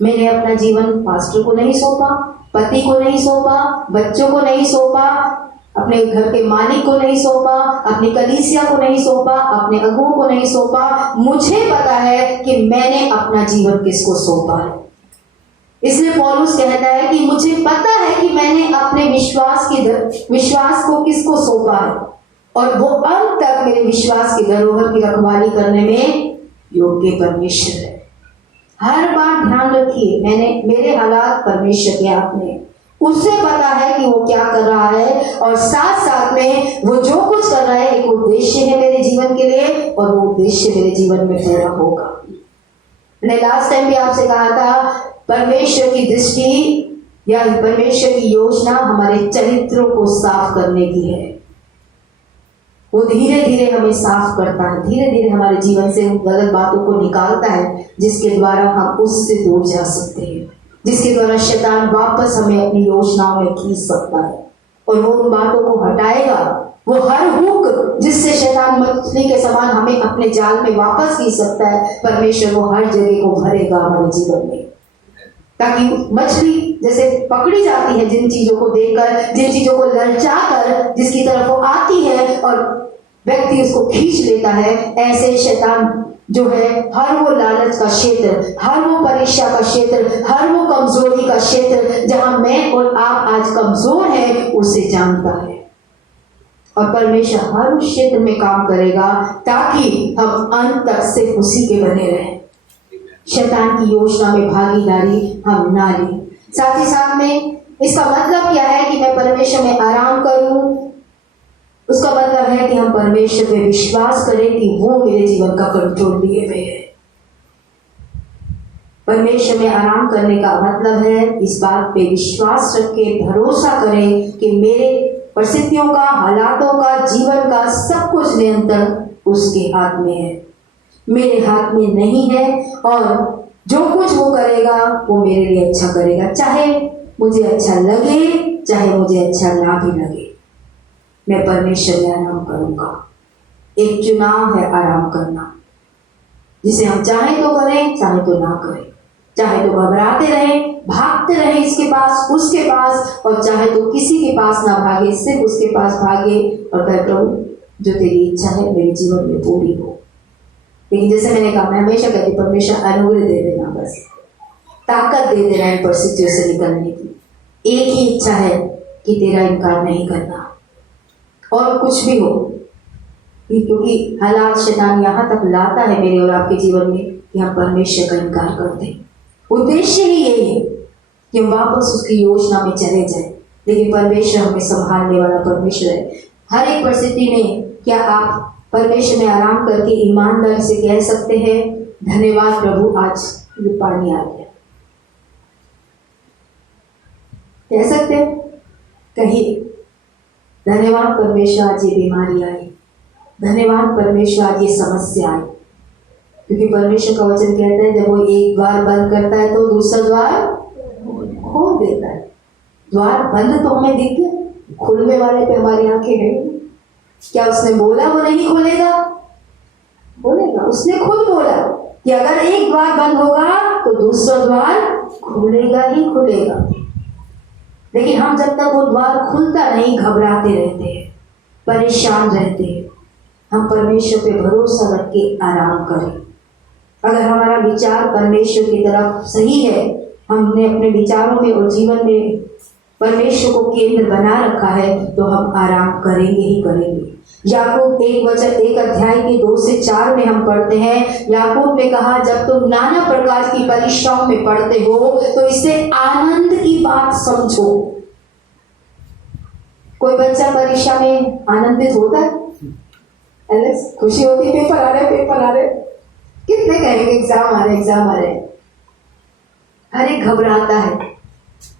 मैंने अपना जीवन पास्टर को नहीं सौंपा, पति को नहीं सौंपा, बच्चों को नहीं सौंपा, अपने घर के मालिक को नहीं सौंपा, अपनी कलीसिया को नहीं सौंपा, अपने अगुओं को नहीं सौंपा। मुझे पता है कि मैंने अपना जीवन किसको सौंपा है। इसलिए पौलुस कहता है कि मुझे पता है कि मैंने अपने विश्वास को किसको सौंपा है, और वो अंत तक मेरे विश्वास की धरोहर की रखवाली करने में योग्य परमेश्वर है। हर बार ध्यान रखिए, मेरे हालात परमेश्वर के हाथ में, उससे पता है कि वो क्या कर रहा है, और साथ साथ में वो जो कुछ कर रहा है एक उद्देश्य है मेरे जीवन के लिए, और वो उद्देश्य मेरे जीवन में पूरा होगा। मैंने लास्ट टाइम भी आपसे कहा था, परमेश्वर की दृष्टि या परमेश्वर की योजना हमारे चरित्रों को साफ करने की है। वो धीरे धीरे हमें साफ करता है, धीरे धीरे हमारे जीवन से उन गलत बातों को निकालता है, जिसके द्वारा हम उससे दूर जा सकते हैं, जिसके द्वारा शैतान वापस हमें अपनी योजनाओं में खींच सकता है, और वो उन बातों को हटाएगा। वो हर हुक जिससे शैतान मछली के समान हमें अपने जाल में वापस खींच सकता है, परमेश्वर वो हर जगह को भरेगा हमारे जीवन में, ताकि मछली जैसे पकड़ी जाती है जिन चीजों को देखकर, जिन चीजों को ललचाकर जिसकी तरफ वो आती है और व्यक्ति उसको खींच लेता है, ऐसे शैतान जो है हर वो लालच का क्षेत्र, हर वो परीक्षा का क्षेत्र, हर वो कमजोरी का क्षेत्र जहां मैं और आप आज कमजोर हैं, उसे जानता है, और परमेश्वर हर उस क्षेत्र में काम करेगा ताकि हम अंत तक सिर्फ उसी के बने रहें। शैतान की योजना में भागीदारी हम ना लें। साथ ही साथ में इसका मतलब क्या है कि मैं परमेश्वर में आराम करूं? उसका मतलब है कि हम परमेश्वर पे विश्वास करें कि वो मेरे जीवन का कंट्रोल लिए हुए है। परमेश्वर में आराम करने का मतलब है इस बात पे विश्वास रख के भरोसा करें कि मेरे परिस्थितियों का, हालातों का, जीवन का सब कुछ नियंत्रण उसके हाथ में है, मेरे हाथ में नहीं है, और जो कुछ वो करेगा वो मेरे लिए अच्छा करेगा, चाहे मुझे अच्छा लगे, चाहे मुझे अच्छा ना भी लगे, मैं परमेश्वर में आराम करूंगा। एक चुनाव है आराम करना, जिसे हम चाहे तो करें, चाहे तो ना करें, चाहे तो घबराते रहे, भागते रहे इसके पास उसके पास, और चाहे तो किसी के पास ना भागे, सिर्फ उसके पास भागे और कहे प्रभु जो तेरी इच्छा है मेरे जीवन में पूरी हो। लेकिन जैसे मैंने कहा, मैं हमेशा कहती परमेश्वर अनुग्रह दे देना, बस ताकत दे देना इन परिस्थितियों से निकलने की। एक ही इच्छा है कि तेरा इनकार नहीं करना, और कुछ भी हो, क्योंकि हालात शैतान यहाँ तक लाता है मेरे और आपके जीवन में कि हम परमेश्वर का इनकार करते हैं। उद्देश्य ही यही है कि हम वापस उसकी योजना में चले जाएं, लेकिन परमेश्वर हमें संभालने वाला परमेश्वर है। हर एक परिस्थिति में क्या आप परमेश्वर में आराम करके ईमानदारी से कह सकते हैं धन्यवाद प्रभु आज ये पानी आ गया? कह सकते हैं? कहिए धन्यवाद परमेश्वर आज ये बीमारी आई, धन्यवाद परमेश्वर आज ये समस्या आई। क्योंकि परमेश्वर का वचन कहता है जब वो एक द्वार बंद करता है तो दूसरा द्वार खोल देता है। द्वार बंद तो हमें दिख गया, खुलने वाले पे हमारी आंखें नहीं। क्या उसने बोला वो नहीं खोलेगा? बोलेगा। उसने खुद बोला कि अगर एक द्वार बंद होगा तो दूसरा द्वार खुलेगा ही खुलेगा। लेकिन हम जब तक वो द्वार खुलता नहीं घबराते रहते हैं, परेशान रहते हैं। हम परमेश्वर पे भरोसा रख के आराम करें। अगर हमारा विचार परमेश्वर की तरफ सही है, हमने अपने विचारों में और जीवन में परमेश्वर को केंद्र बना रखा है, तो हम आराम करेंगे ही करेंगे। याकूब 1 अध्याय के 2 से 4 में हम पढ़ते हैं, याकूब ने कहा जब तुम नाना प्रकार की परीक्षाओं में पड़ते हो तो इसे आनंद की बात समझो। कोई बच्चा परीक्षा में आनंदित होता है? एलेक्स, खुशी होती है पेपर आ रहे, कितने कहेंगे एग्जाम आ रहे। हर एक घबराता है,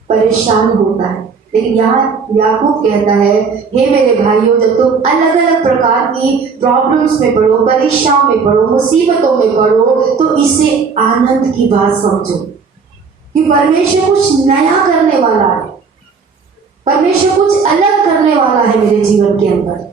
परेशान होता है। लेकिन यहाँ याकूब कहता है हे मेरे भाइयों, जब तुम अलग अलग प्रकार की प्रॉब्लम्स में पढ़ो, परीक्षाओं में पढ़ो, मुसीबतों में पढ़ो, तो इसे आनंद की बात समझो कि परमेश्वर कुछ नया करने वाला है, परमेश्वर कुछ अलग करने वाला है मेरे जीवन के अंदर।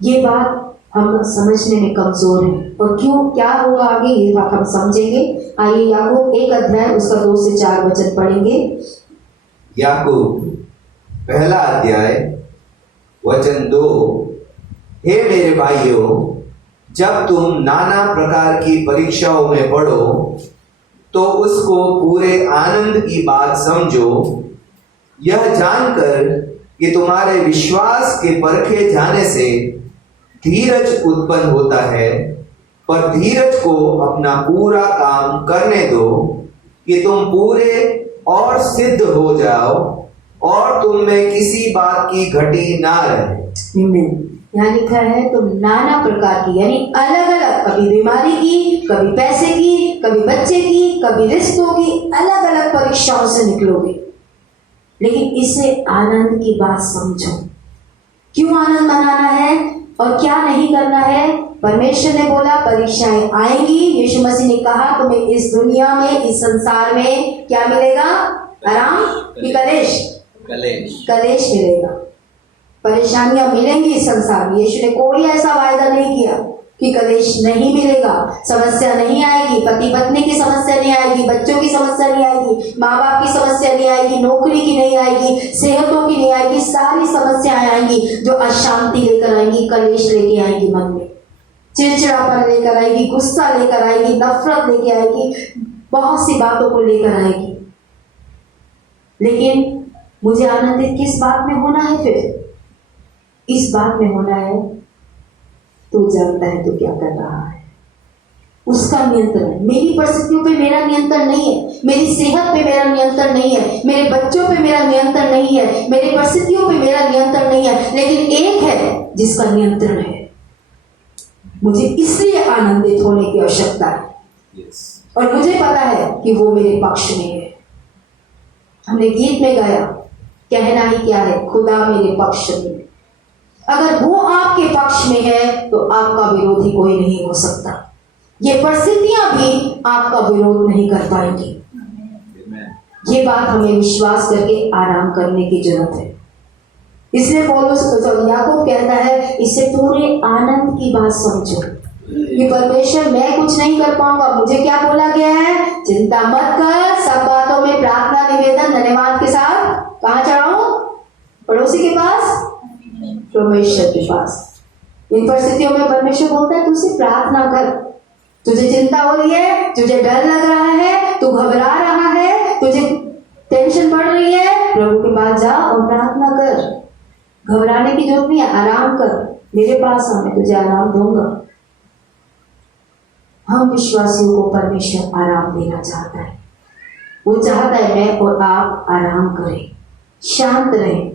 ये बात हम समझने में कमजोर हैं, और क्यों क्या हुआ आगे ये बात हम समझेंगे। आइए याकूब 1 अध्याय उसका 2 से 4 वचन पढ़ेंगे। याकूब 1 अध्याय वचन 2। हे मेरे भाइयों, जब तुम नाना प्रकार की परीक्षाओं में पढ़ो तो उसको पूरे आनंद की बात समझो, यह जानकर कि तुम्हारे विश्वास के परखे जाने से धीरज उत्पन्न होता है, पर धीरज को अपना पूरा काम करने दो कि तुम पूरे और सिद्ध हो जाओ और तुम में किसी बात की घटी ना रहे। यहाँ लिखा है तुम नाना प्रकार की, यानी अलग अलग, कभी बीमारी की, कभी पैसे की, कभी बच्चे की, कभी रिश्तों की, अलग अलग परीक्षाओं से निकलोगे। लेकिन इसे आनंद की बात समझो। क्यों आनंद मनाना है और क्या नहीं करना है? परमेश्वर ने बोला परीक्षाएं आएंगी। यीशु मसीह ने कहा तुम्हें इस दुनिया में, इस संसार में क्या मिलेगा? आराम कि कलेश? कलेश मिलेगा, परेशानियां मिलेंगी इस संसार में। यीशु ने कोई ऐसा वायदा नहीं किया कि कलेश नहीं मिलेगा, समस्या नहीं आएगी, पति पत्नी की समस्या नहीं आएगी, बच्चों की समस्या नहीं आएगी, माँ बाप की समस्या नहीं आएगी, नौकरी की नहीं आएगी, सेहतों की नहीं आएगी। सारी समस्याएं आएंगी जो अशांति लेकर आएंगी, कलेश लेके आएंगी, मन में चिड़चिड़ापन लेकर आएगी, गुस्सा लेकर आएगी, नफरत लेके आएगी, बहुत सी बातों को लेकर आएगी। लेकिन मुझे आनंदित किस बात में होना है? फिर इस बात में होना है तू जानता है तू क्या कर रहा है, उसका नियंत्रण है। मेरी परिस्थितियों पे मेरा नियंत्रण नहीं है, मेरी सेहत पे मेरा नियंत्रण नहीं है, मेरे बच्चों पे मेरा नियंत्रण नहीं है, मेरी परिस्थितियों पे मेरा नियंत्रण नहीं है, लेकिन एक है जिसका नियंत्रण है। मुझे इसलिए आनंदित होने की आवश्यकता है और मुझे पता है कि वो मेरे पक्ष में है। हमने गीत में गाया, कहना ही क्या है, खुदा मेरे पक्ष में। अगर वो आपके पक्ष में है तो आपका विरोधी कोई नहीं हो सकता। ये परिस्थितियां भी आपका विरोध नहीं कर पाएंगी। ये बात हमें विश्वास करके आराम करने की जरूरत है। इसलिए पौलुस याकूब कहता है इसे पूरे आनंद की बात समझो। कि परमेश्वर मैं कुछ नहीं कर पाऊंगा। मुझे क्या बोला गया है? चिंता मत कर, सब बातों में प्रार्थना निवेदन धन्यवाद के साथ कहाँ चढ़ाऊं? पड़ोसी के पास, परमेश्वर के पास। इन परिस्थितियों में परमेश्वर बोलता है तुझसे प्रार्थना कर। तुझे चिंता हो रही है, तुझे डर लग रहा है, तू घबरा रहा है, तुझे टेंशन बढ़ रही है, प्रभु के पास जा और प्रार्थना कर। घबराने की जरूरत नहीं है, आराम कर, मेरे पास आ, मैं तुझे आराम दूंगा। हम विश्वासियों को परमेश्वर आराम देना चाहता है। वो चाहता है मैं और आप आराम करें, शांत रहें।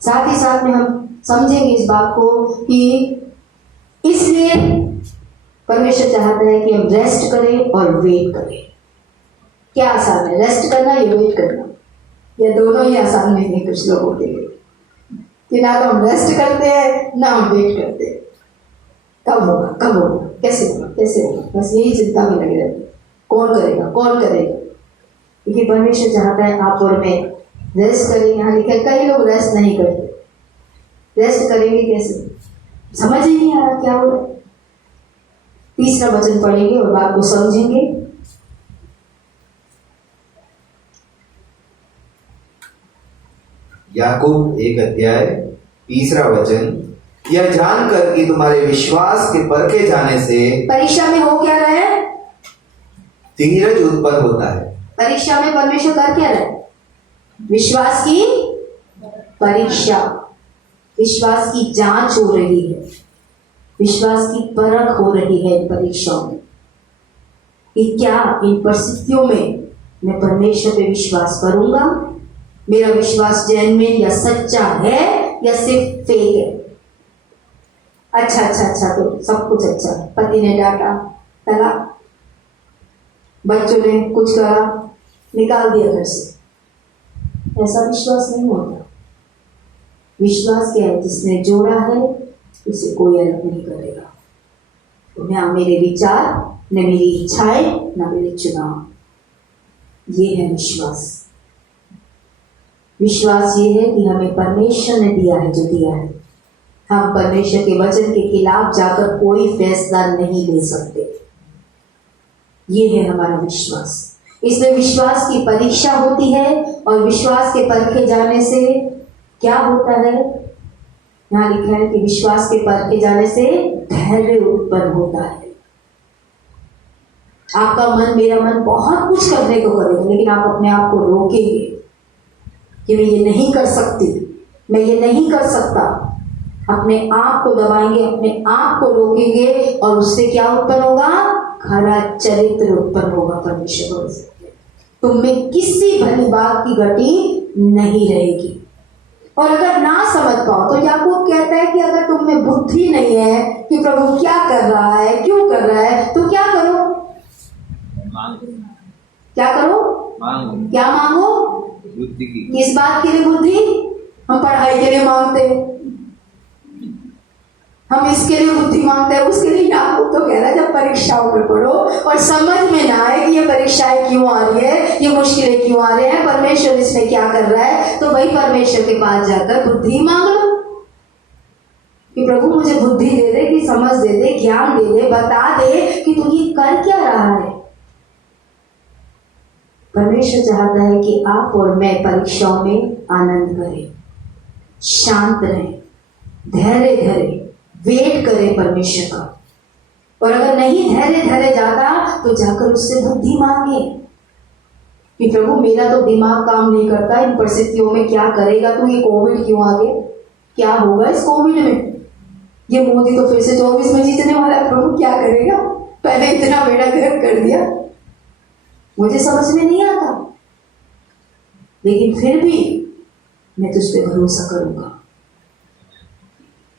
साथ ही साथ में हम समझेंगे इस बात को कि इसलिए परमेश्वर चाहता है कि हम रेस्ट करें और वेट करें। क्या आसान है, रेस्ट करना या वेट करना? या दोनों ही आसान नहीं है कुछ लोगों के लिए, कि ना तो हम रेस्ट करते हैं ना हम वेट करते हैं। कब होगा, कब होगा, कैसे होगा, कैसे होगा, बस यही चिंता में लगे रहते। कौन करेगा, कौन करेगा? क्योंकि परमेश्वर चाहता है आप और मैं रेस्ट करें। यहाँ लिखा है कई लोग रेस्ट नहीं करते। रेस्ट करेंगे कैसे, समझ ही नहीं आ रहा क्या हो रहा है। तीसरा वचन पढ़ेंगे और बात को समझेंगे। याकूब 1:3 यह जानकर कि तुम्हारे विश्वास के परखे जाने से परीक्षा में हो क्या रहा है? धीरज उत्पन्न होता है। परीक्षा में परमेश्वर कर क्या रहा है? विश्वास की परीक्षा, विश्वास की जांच हो रही है, विश्वास की परख हो रही है इन परीक्षाओं में कि क्या इन परिस्थितियों में मैं परमेश्वर पे विश्वास करूंगा, मेरा विश्वास जेन्युइन या सच्चा है या सिर्फ फेक है। अच्छा तो सब कुछ अच्छा, पति ने डांटा, तलाक, बच्चों ने कुछ करा, निकाल दिया घर से। ऐसा विश्वास नहीं होता। विश्वास क्या है? जिसने जोड़ा है उसे कोई अलग नहीं करेगा। तो न मेरे विचार, न मेरी इच्छाएं, न मेरे चुनाव। ये है विश्वास। विश्वास ये है कि हमें परमेश्वर ने दिया है जो दिया है। हम परमेश्वर के वचन के खिलाफ जाकर कोई फैसला नहीं ले सकते। ये है हमारा विश्वास। इसमें विश्वास की परीक्षा होती है और विश्वास के परखे जाने से क्या होता है? यहाँ लिखा है कि विश्वास के परखे जाने से धैर्य उत्पन्न होता है। आपका मन, मेरा मन बहुत कुछ करने को करेगा, लेकिन आप अपने आप को रोकेंगे कि मैं ये नहीं कर सकती, मैं ये नहीं कर सकता। अपने आप को दबाएंगे, अपने आप को रोकेंगे और उससे क्या उत्पन्न होगा? खरा चरित्र उत्पन्न होगा। परमेश्वर से तुम में किसी भली बात की गति नहीं रहेगी। और अगर ना समझ पाओ तो याकूब कहता है कि अगर तुम में बुद्धि नहीं है कि प्रभु क्या कर रहा है, क्यों कर रहा है, तो क्या करो? क्या करो? क्या मांगो? बुद्धि की। किस बात के लिए बुद्धि? हम पढ़ाई के लिए मांगते हैं, हम इसके लिए बुद्धि मांगते हैं, उसके लिए। याकूब तो कह रहा है जब परीक्षाओं में पढ़ो और समझ में ना आए कि ये परीक्षाएं क्यों आ रही है, ये मुश्किलें क्यों आ रहे हैं, परमेश्वर इसमें क्या कर रहा है, तो वही परमेश्वर के पास जाकर बुद्धि मांग लो कि प्रभु मुझे बुद्धि दे दे, कि समझ दे दे, ज्ञान दे दे, बता दे कि तू ये कर क्या रहा है। परमेश्वर चाहता है कि आप और मैं परीक्षाओं में आनंद करें, शांत रहें, धैर्य धरें, वेट करें परमेश्वर का। और अगर नहीं धैर्य धरे जाता तो जाकर उससे बुद्धि मांगे कि प्रभु मेरा तो दिमाग काम नहीं करता, इन परिस्थितियों में क्या करेगा तू, ये कोविड क्यों आ गया, क्या होगा इस कोविड में, ये मोदी तो फिर से 24 में जीतने वाला है, प्रभु क्या करेगा, पहले इतना बेड़ा गर्क कर दिया, मुझे समझ में नहीं आता, लेकिन फिर भी मैं तुझ पे भरोसा करूंगा।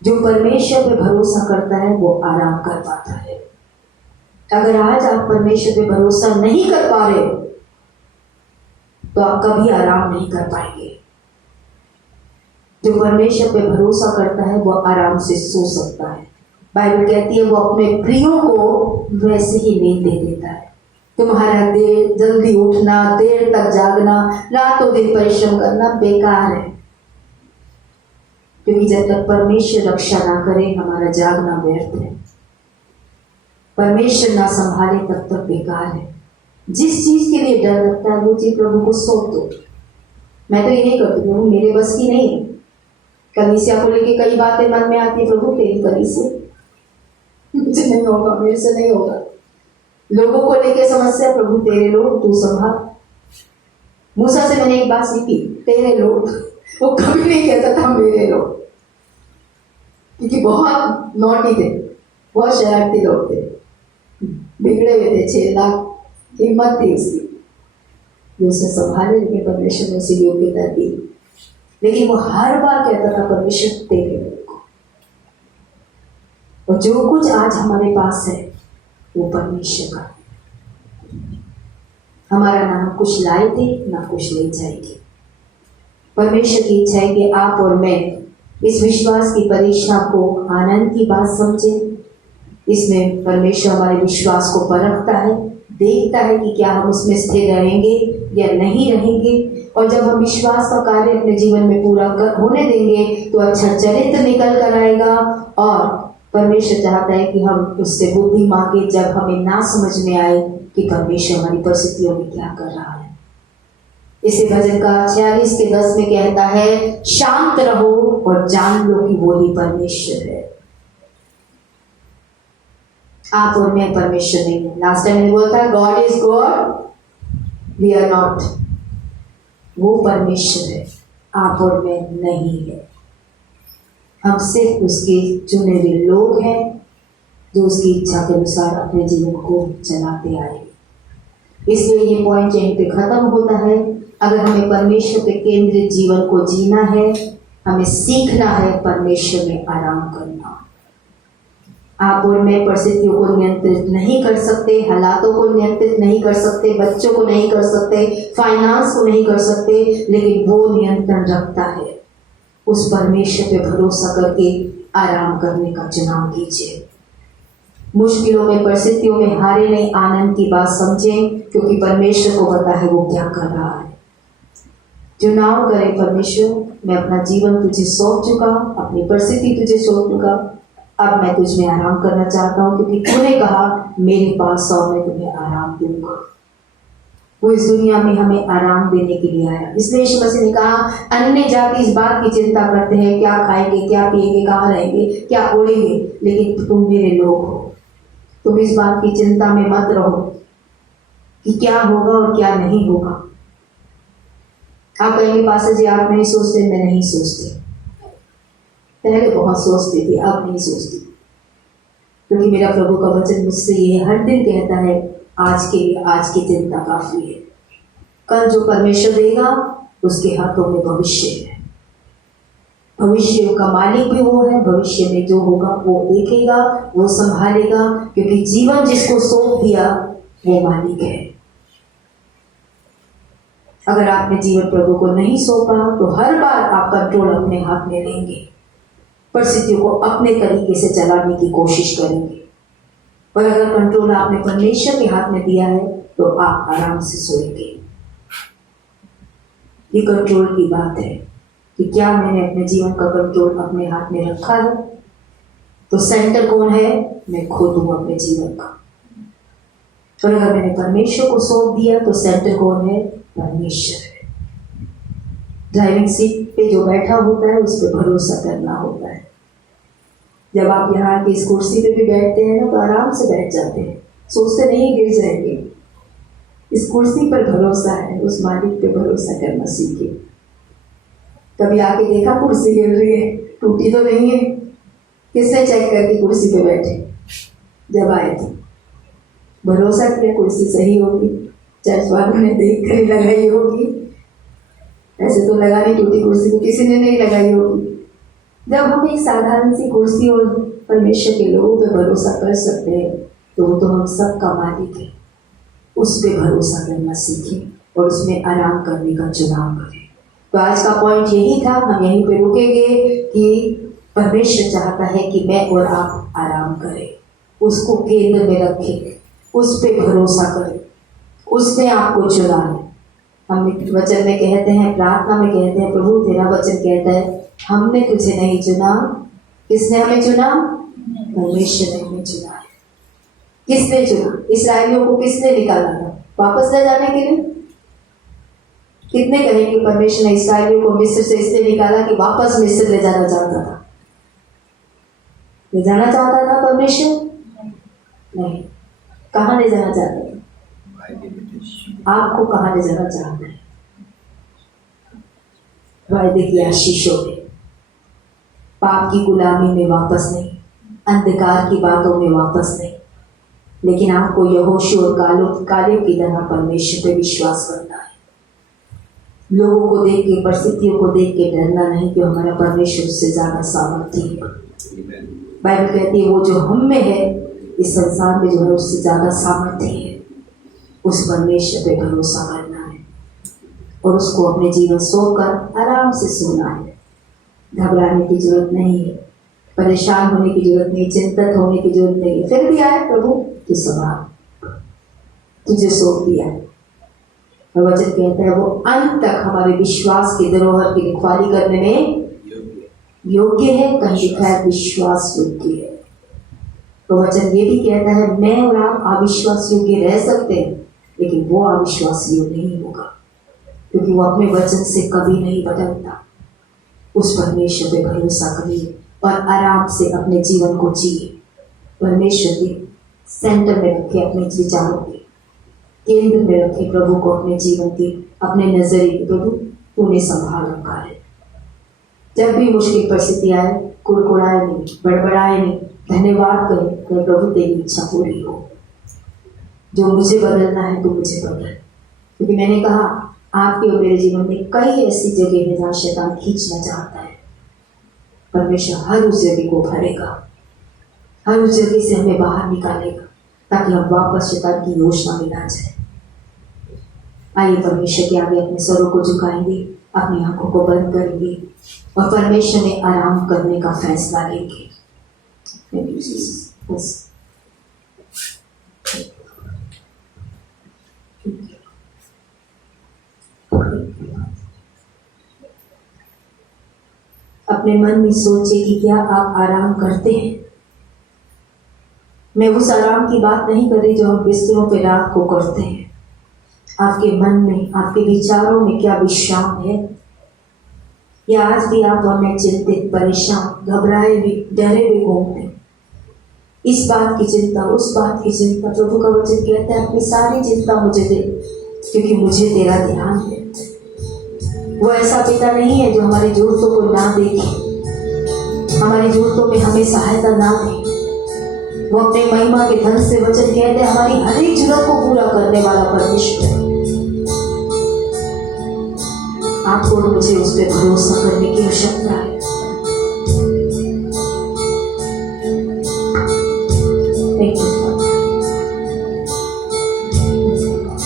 जो परमेश्वर पे भरोसा करता है वो आराम कर पाता है। अगर आज आप परमेश्वर पे भरोसा नहीं कर पा रहे तो आप कभी आराम नहीं कर पाएंगे। जो परमेश्वर पे भरोसा करता है वो आराम से सो सकता है। बाइबल कहती है वो अपने प्रियों को वैसे ही नींद दे देता है। तुम्हारा देर जल्दी उठना, देर तक जागना, रातों दिन परिश्रम करना बेकार है, क्योंकि जब तक परमेश्वर रक्षा ना करे हमारा जागना व्यर्थ है। परमेश्वर ना संभाले तब तक बेकार है। जिस चीज के लिए डर लगता है वो चीज प्रभु को सौंप दो। मैं तो ये नहीं करती, प्रभु मेरे बस की नहीं है। कलीसिया को लेके कई बातें मन में आती है, प्रभु तेरी कलीसिया, मुझे नहीं होगा, मेरे से नहीं होगा। लोगों को लेके समस्या, प्रभु तेरे लोग तू संभाल। मूसा से मैंने एक बात सीखी, तेरे लोग, वो कभी नहीं कहता था मेरे लोग, क्योंकि बहुत नौटी थे, बहुत शरारती लोग थे, बिगड़े हुए थे, 6 लाख हिम्मत थी उसकी, जो उसे संभाले, लेकिन परमेश्वर ने उसे योग्यता दी। लेकिन वो हर बार कहता था परमेश्वर तेरे लोग को। और जो कुछ आज हमारे पास है वो परमेश्वर का। हमारा ना हम कुछ लाए थे ना कुछ ले जाएंगे। परमेश्वर की इच्छा है कि आप और मैं इस विश्वास की परीक्षा को आनंद की बात समझें। इसमें परमेश्वर हमारे विश्वास को परखता है, देखता है कि क्या हम उसमें स्थिर रहेंगे या नहीं रहेंगे। और जब हम विश्वास का कार्य अपने जीवन में पूरा होने देंगे तो अच्छा चरित्र निकल कर आएगा। और परमेश्वर चाहता है कि हम उससे बुद्धि मांगे जब हमें ना समझ में आए कि परमेश्वर हमारी परिस्थितियों में क्या कर रहा है। इसे भजन का 46:10 में कहता है, शांत रहो और जान लो कि वो ही परमेश्वर है। आप और मैं परमेश्वर नहीं है। लास्ट टाइम मैंने बोला था, God is God, we are not. वो परमेश्वर है, आप और मैं नहीं है। हम सिर्फ उसके चुने हुए लोग हैं जो उसकी इच्छा के अनुसार अपने जीवन को चलाते आए। इसलिए ये पॉइंट यहीं पे खत्म होता है। अगर हमें परमेश्वर पे केंद्रित जीवन को जीना है, हमें सीखना है परमेश्वर में आराम करना। आप और मैं परिस्थितियों को नियंत्रित नहीं कर सकते, हालातों को नियंत्रित नहीं कर सकते, बच्चों को नहीं कर सकते, फाइनेंस को नहीं कर सकते, लेकिन वो नियंत्रण रखता है। उस परमेश्वर पे भरोसा करके आराम करने का चुनाव कीजिए। मुश्किलों में, परिस्थितियों में हारे नहीं, आनंद की बात समझें, क्योंकि परमेश्वर को पता है वो क्या कर रहा है। चुनाव करें, परमेश्वर मैं अपना जीवन तुझे सौंप चुका, अपनी परिस्थिति तुझे सौंप चुका, अब मैं तुझ में आराम करना चाहता हूँ, क्योंकि तूने कहा मेरे पास आओ, मैं तुम्हें आराम दूंगा। वो इस दुनिया में हमें आराम देने के लिए आया। इसलिए यीशु मसीह ने कहा, अन्य जाति इस बात की चिंता करते हैं, क्या खाएंगे, क्या पिएंगे, कहाँ रहेंगे, क्या ओढ़ेंगे, लेकिन तुम मेरे लोग हो। तुम इस बात की चिंता में मत रहो कि क्या होगा और क्या नहीं होगा। आप कहेंगे पास्टर जी आप नहीं सोचते, मैं नहीं सोचती। पहले बहुत सोचती थी, अब नहीं सोचती, क्योंकि मेरा प्रभु का वचन मुझसे ये हर दिन कहता है, आज के लिए आज की चिंता काफी है। कल जो परमेश्वर देगा उसके हाथों में भविष्य है। भविष्य का मालिक भी वो है, भविष्य में जो होगा वो देखेगा, वो संभालेगा, क्योंकि जीवन जिसको सौंप दिया वो मालिक है। अगर आपने जीवन प्रभु को नहीं सौंपा तो हर बार आप कंट्रोल अपने हाथ में लेंगे, परिस्थितियों को अपने तरीके से चलाने की कोशिश करेंगे। और अगर कंट्रोल आपने परमेश्वर के हाथ में दिया है तो आप आराम से सोएंगे। ये कंट्रोल की बात है कि क्या मैंने अपने जीवन का कंट्रोल अपने हाथ में रखा है। तो सेंटर कौन है? मैं खुद हूं अपने जीवन का। और अगर मैंने परमेश्वर को सौंप दिया तो सेंटर कौन है? परमेश्वर है। ड्राइविंग सीट पे जो बैठा होता है उस पर भरोसा करना होता है। जब आप यहाँ की इस कुर्सी पे भी बैठते हैं ना तो आराम से बैठ जाते हैं, सोचते नहीं गिर जाएंगे। इस कुर्सी पर भरोसा है, उस मालिक पे भरोसा करना सीखे। कभी आके देखा कुर्सी गिर रही है, टूटी तो नहीं है? किसने चेक करके कुर्सी पे बैठे? जब आए थे भरोसा किया कुर्सी सही होगी, चर्च वालों ने देख कर लगाई होगी। ऐसे तो लगा नहीं, टूटी कुर्सी को किसी ने नहीं लगाई होगी। जब हम एक साधारण सी कुर्सी और परमेश्वर के लोगों पे भरोसा कर सकते हैं तो वो तो हम सब का मालिक है। उस पे भरोसा करना सीखें और उसमें आराम करने का चुनाव करें। तो आज का पॉइंट यही था, हम यहीं पे रुकेंगे कि परमेश्वर चाहता है कि मैं और आप आराम करें, उसको केंद्र में रखें, उस पे भरोसा करें, उसने आपको चुना है। हम वचन में कहते हैं, प्रार्थना में कहते हैं, प्रभु तेरा वचन कहता है हमने तुझे नहीं चुना। किसने हमें चुना? परमेश्वर ने हमें चुना है। किसने चुना? इसराइलियों को किसने निकाला था? वापस ले जाने के लिए? कितने कहेंगे परमेश्वर ने इसराइलियों को मिस्र से इसलिए निकाला कि वापस मिस्र ले जाना चाहता था? ले जाना चाहता था परमेश्वर? नहीं। कहाँ ले जाना चाहता था? आपको कहाँ ले जाना चाहता है? वायदे की आशीषों में, पाप की गुलामी में वापस नहीं, अंधकार की बातों में वापस नहीं, लेकिन आपको यहोशू और कालेब की तरह परमेश्वर पे विश्वास करना है। लोगों को देख के, परिस्थितियों को देख के डरना नहीं कि हमारा परमेश्वर उससे ज्यादा सामर्थ्य है। बाइबल कहती है वो जो हम में है इस संसार में जो है उससे ज्यादा सामर्थ्य है। उस परमेश्वर पे भरोसा करना है और उसको अपने जीवन सौंपकर आराम से सोना है। घबराने की जरूरत नहीं है, परेशान होने की जरूरत नहीं, चिंतित होने की जरूरत नहीं है। फिर भी आए प्रभु तू संभाल, तुझे सौंप दिया। और वचन कहता है वो अंत तक हमारे विश्वास की धरोहर की रखवाली करने में योग्य है। कहीं लिखा है विश्वास योग्य है। तो वचन ये भी कहता है मैं और आप अविश्वास योग्य रह सकते हैं, लेकिन वो अविश्वास योग्य नहीं होगा, क्योंकि वो अपने वचन से कभी नहीं बदलता। उस परमेश्वर पे भरोसा करिए और आराम से अपने जीवन को जिए। परमेश्वर के सेंटर में रखे, अपने विचारों के केंद्र में रखे प्रभु को, अपने जीवन के, अपने नजरिए। प्रभु तूने संभाल रखा है। जब भी मुश्किल परिस्थिति आए कुड़कुड़ाए नहीं, बड़बड़ाए नहीं, धन्यवाद करें कि प्रभु तेरी इच्छा पूरी हो। जो मुझे बदलना है तो मुझे बदल, क्योंकि मैंने कहा आपके और मेरे जीवन में कई ऐसी जगह है जहाँ शैतान खींचना चाहता है। परमेश्वर हर उस जगह को भरेगा, हर उस जगह से हमें बाहर निकालेगा, ताकि हम वापस शैतान की योजना में ना जाए। आइए परमेश्वर के आगे अपने सरों को झुकाएंगे, अपनी आंखों को बंद करेंगे और परमेश्वर में आराम करने का फैसला लेंगे। बस अपने मन में सोचिए कि क्या आप आराम करते हैं। मैं उस आराम की बात नहीं कर रही जो हम बिस्तरों पे रात को करते हैं। आपके मन में, आपके विचारों में क्या विश्राम है? या आज भी आप और मैं चिंतित, परेशान, घबराए भी, डरे भी घूमते, इस बात की चिंता, उस बात की चिंता। प्रभु का वचन कहता है अपनी सारी चिंता मुझे दे, क्योंकि मुझे तेरा ध्यान है। वो ऐसा पिता नहीं है जो हमारी जरूरतों को ना देखे, हमारी जरूरतों में हमें सहायता ना दे। वो अपने महिमा के धन से, वचन कहते हैं, हमारी हर एक जरूरत को पूरा करने वाला परमेश्वर है। आपको और मुझे उस पर भरोसा करने की आवश्यकता है।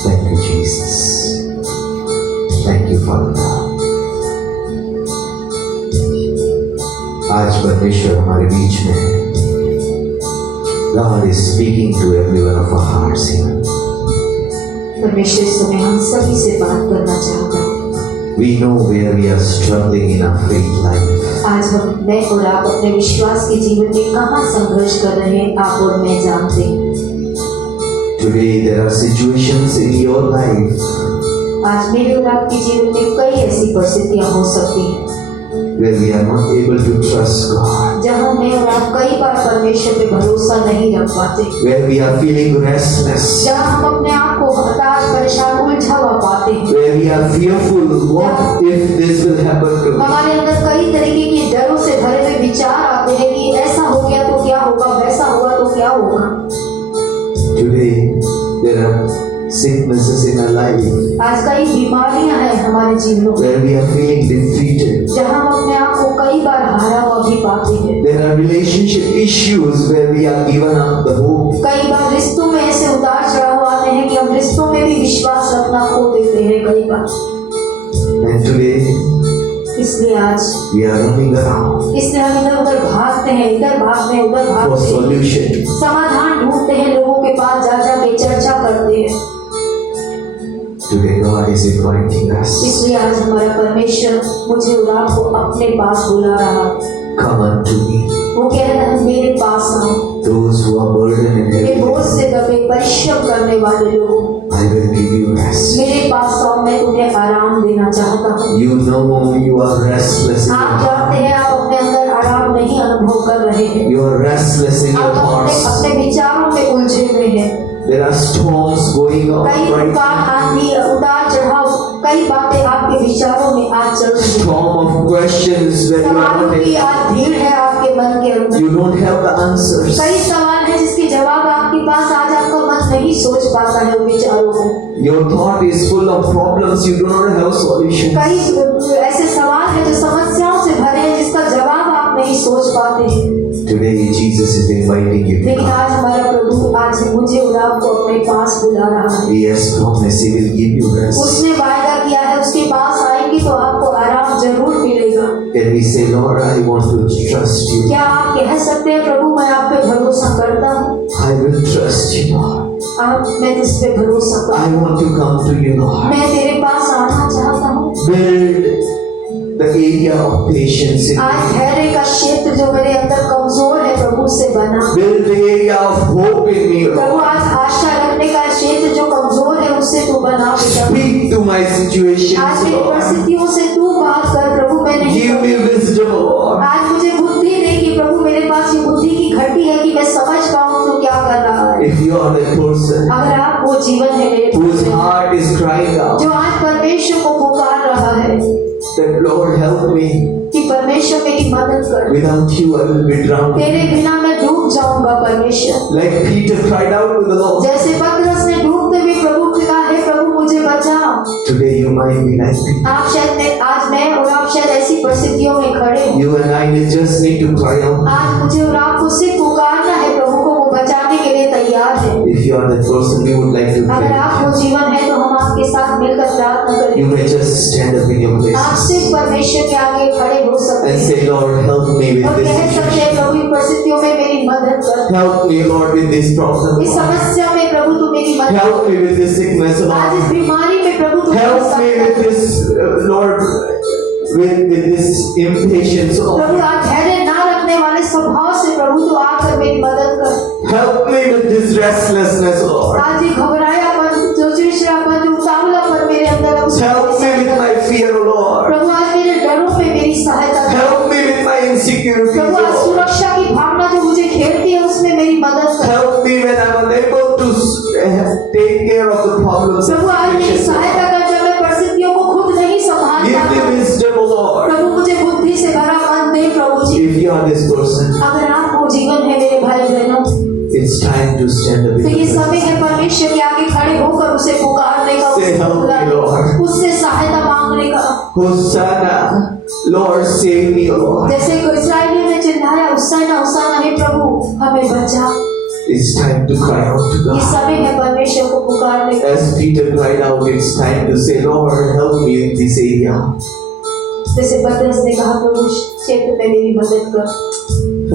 Thank you, Jesus. Thank you, Father. आज परमेश्वर हमारे बीच में है। God is speaking to every one of our hearts here. परमेश्वर इस समय हम सभी से बात करना चाहता है। We know where we are struggling in our faith life. आज मैं और आप अपने विश्वास के जीवन में कहाँ संघर्ष कर रहे हैं, आप और मैं जानते हैं। Today there are situations in your life आज मेरे और आपके जीवन में कई ऐसी परिस्थितियां हो सकती हैं where we are not able to trust God, जहाँ मैं और आप कई बार परमेश्वर पे भरोसा नहीं रख पाते, where we are feeling restless, जहाँ हम अपने आप को हताश, परेशान, उलझा हुआ पाते हैं, where we are fearful, what if this will happen to me? हमारे अंदर कई तरीके के डरों से भरे हुए विचार आते हैं कि ऐसा हो गया तो क्या होगा, वैसा हुआ तो क्या होगा। Today there are sicknesses in our life आज कई बीमारियां हैं हमारे जीवन में, where we are feeling defeated. जहाँ हम अपने आप को कई बार हारा हुआ भी पाते हैं। There are relationship issues where we are given up the hope. कई बार रिश्तों में ऐसे उतार चढ़ाव आते हैं कि हम रिश्तों में भी विश्वास रखना खो देते हैं कई बार। And today इसलिए आज we are running around इसलिए हम इधर उधर भागते हैं, इधर भागते हैं, उधर for भागते हैं, solution. समाधान ढूंढते हैं, लोगों के पास जा जा के चर्चा करते हैं। Today God is inviting us. इसलिए आज हमारा परमेश्वर मुझे और आपको अपने पास बुला रहा है। Come unto me, वो कह रहा है मेरे पास आओ, those who are burdened and मेरे heavy, बोझ से परिश्रम करने वाले लोगों, I will give you rest. मेरे पास आओ, मैं तुम्हें आराम देना चाहता हूँ। You know you are restless in your आप heart. जानते हैं आप अपने अंदर आराम नहीं अनुभव कर रहे हैं, You are restless in your आप अपने hearts. अपने विचारों में उलझे हुए हैं। There are storms going on कई right तूफान, now. आंधी, उतार चढ़ाव, कई बातें आपके विचारों में आज चल रही हैं। Storm of questions where you are सवालों not की able, आज भीड़ है आपके मन के अंदर। you don't have the answers. कई सवाल है जिसके जवाब आपके पास आज आपका मन नहीं सोच पाता है उन विचारों को। Your thought is full of problems, you do not have solutions. कई ऐसे सवाल है जो समस्याओं से भरे हैं जिसका जवाब आप नहीं सोच पाते हैं। Today Jesus is inviting you to लेकिन come. आज हमारा प्रभु आज मुझे और आपको अपने पास बुला रहा है। He has promised He will give you rest. उसने वायदा किया है उसके पास आएंगे तो आपको आराम जरूर मिलेगा। Can we say, Lord, I want to trust you. क्या आप कह सकते हैं प्रभु मैं आप पे भरोसा करता हूँ, I will trust you, Lord. मैं जिस पे भरोसा I करता want to come to you, हूँ, Lord. मैं तेरे पास आना चाहता हूँ। Build the area of patience in आज me. धैर्य का क्षेत्र जो मेरे अंदर कमजोर है प्रभु से बना। Build the area of hope in me, Prabhu Lord. आज आशा रखने का क्षेत्र जो कमजोर है उससे तू बना बेटा। Speak to my आज situations, मेरी Lord. परिस्थितियों से तू बात कर प्रभु, मैं नहीं Give me करूँगी। wisdom, Lord. आज मुझे बुद्धि दे कि प्रभु मेरे पास ये बुद्धि की घटी है कि मैं समझ पाऊँ तू क्या कर रहा है। If you are the person अगर आप वो जीवन है मेरे whose pass heart is crying out, जो आज परमेश्वर को पुकार रहा है that Lord help me, कि परमेश्वर मेरी मदद कर, without you I will be drowned. तेरे बिना मैं डूब जाऊंगा परमेश्वर। Like Peter cried out to the Lord. जैसे पतरस ने डूबते हुए प्रभु से कहा हे प्रभु मुझे बचा। Today you might be like Peter. आप शायद आज मैं और आप शायद ऐसी परिस्थितियों में खड़े हो। You and I will just need to cry out. आज मुझे और आपको सिर्फ पुकारना है, प्रभु को वो बचाने के लिए तैयार है। If you are that person, we would like to अगर pray. आप वो जीवन है तो हम आपके साथ मिलकर प्रार्थना करें। You may just stand up in your आप place सिर्फ परमेश्वर के आगे खड़े हो सकते and हैं say, Lord, help me with और this कह सकते हैं situation. प्रभु इन परिस्थितियों में मेरी मदद कर। Help me, Lord, with this problem. इस समस्या में प्रभु तू मेरी मदद Help कर। me with this sickness, आज इस Lord. बीमारी में प्रभु तू मेरी Help me सहायता with कर। this, Lord, with this impatience, Prabhu Lord. आज धैर्य ना रखने वाले स्वभाव से प्रभु तू आकर मेरी मदद कर। Help me with this restlessness, Lord. आज ये घबरायापन, जो चिड़चिड़ापन, जो उतावलापन मेरे अंदर है, उससे Help me with my fear, Lord. प्रभु आज मेरे डरों में मेरी सहायता कर। Help me with my insecurities, प्रभु आज Lord. सुरक्षा की भावना जो मुझे घेरती है उसमें मेरी मदद कर। Help me when I'm unable to take care of the problems. and प्रभु आज मेरी situations. सहायता कर जब मैं परिस्थितियों को खुद नहीं संभाल Give me पाता। wisdom, Lord. प्रभु मुझे बुद्धि से भरा मन दे प्रभु जी। If you are this person, अगर आप वो जीवन है मेरे भाई बहनों, it's time to stand up in तो ये the समय presence. है परमेश्वर के आगे खड़े होकर उसे पुकारने का, Say, उसे "Help me, बुलाने Lord." का, उससे सहायता मांगने का। Hosanna, Lord, save me, Lord. जैसे इस्राएलियों ने चिल्लाया हुसैना हुसैना, हे प्रभु हमें बचा। It's time to cry out to ये God. समय है परमेश्वर को पुकारने का। As Peter cried out, it's time to say, Lord, help me in this area. जैसे पतरस ने कहा प्रभु क्षेत्र में मेरी मदद कर।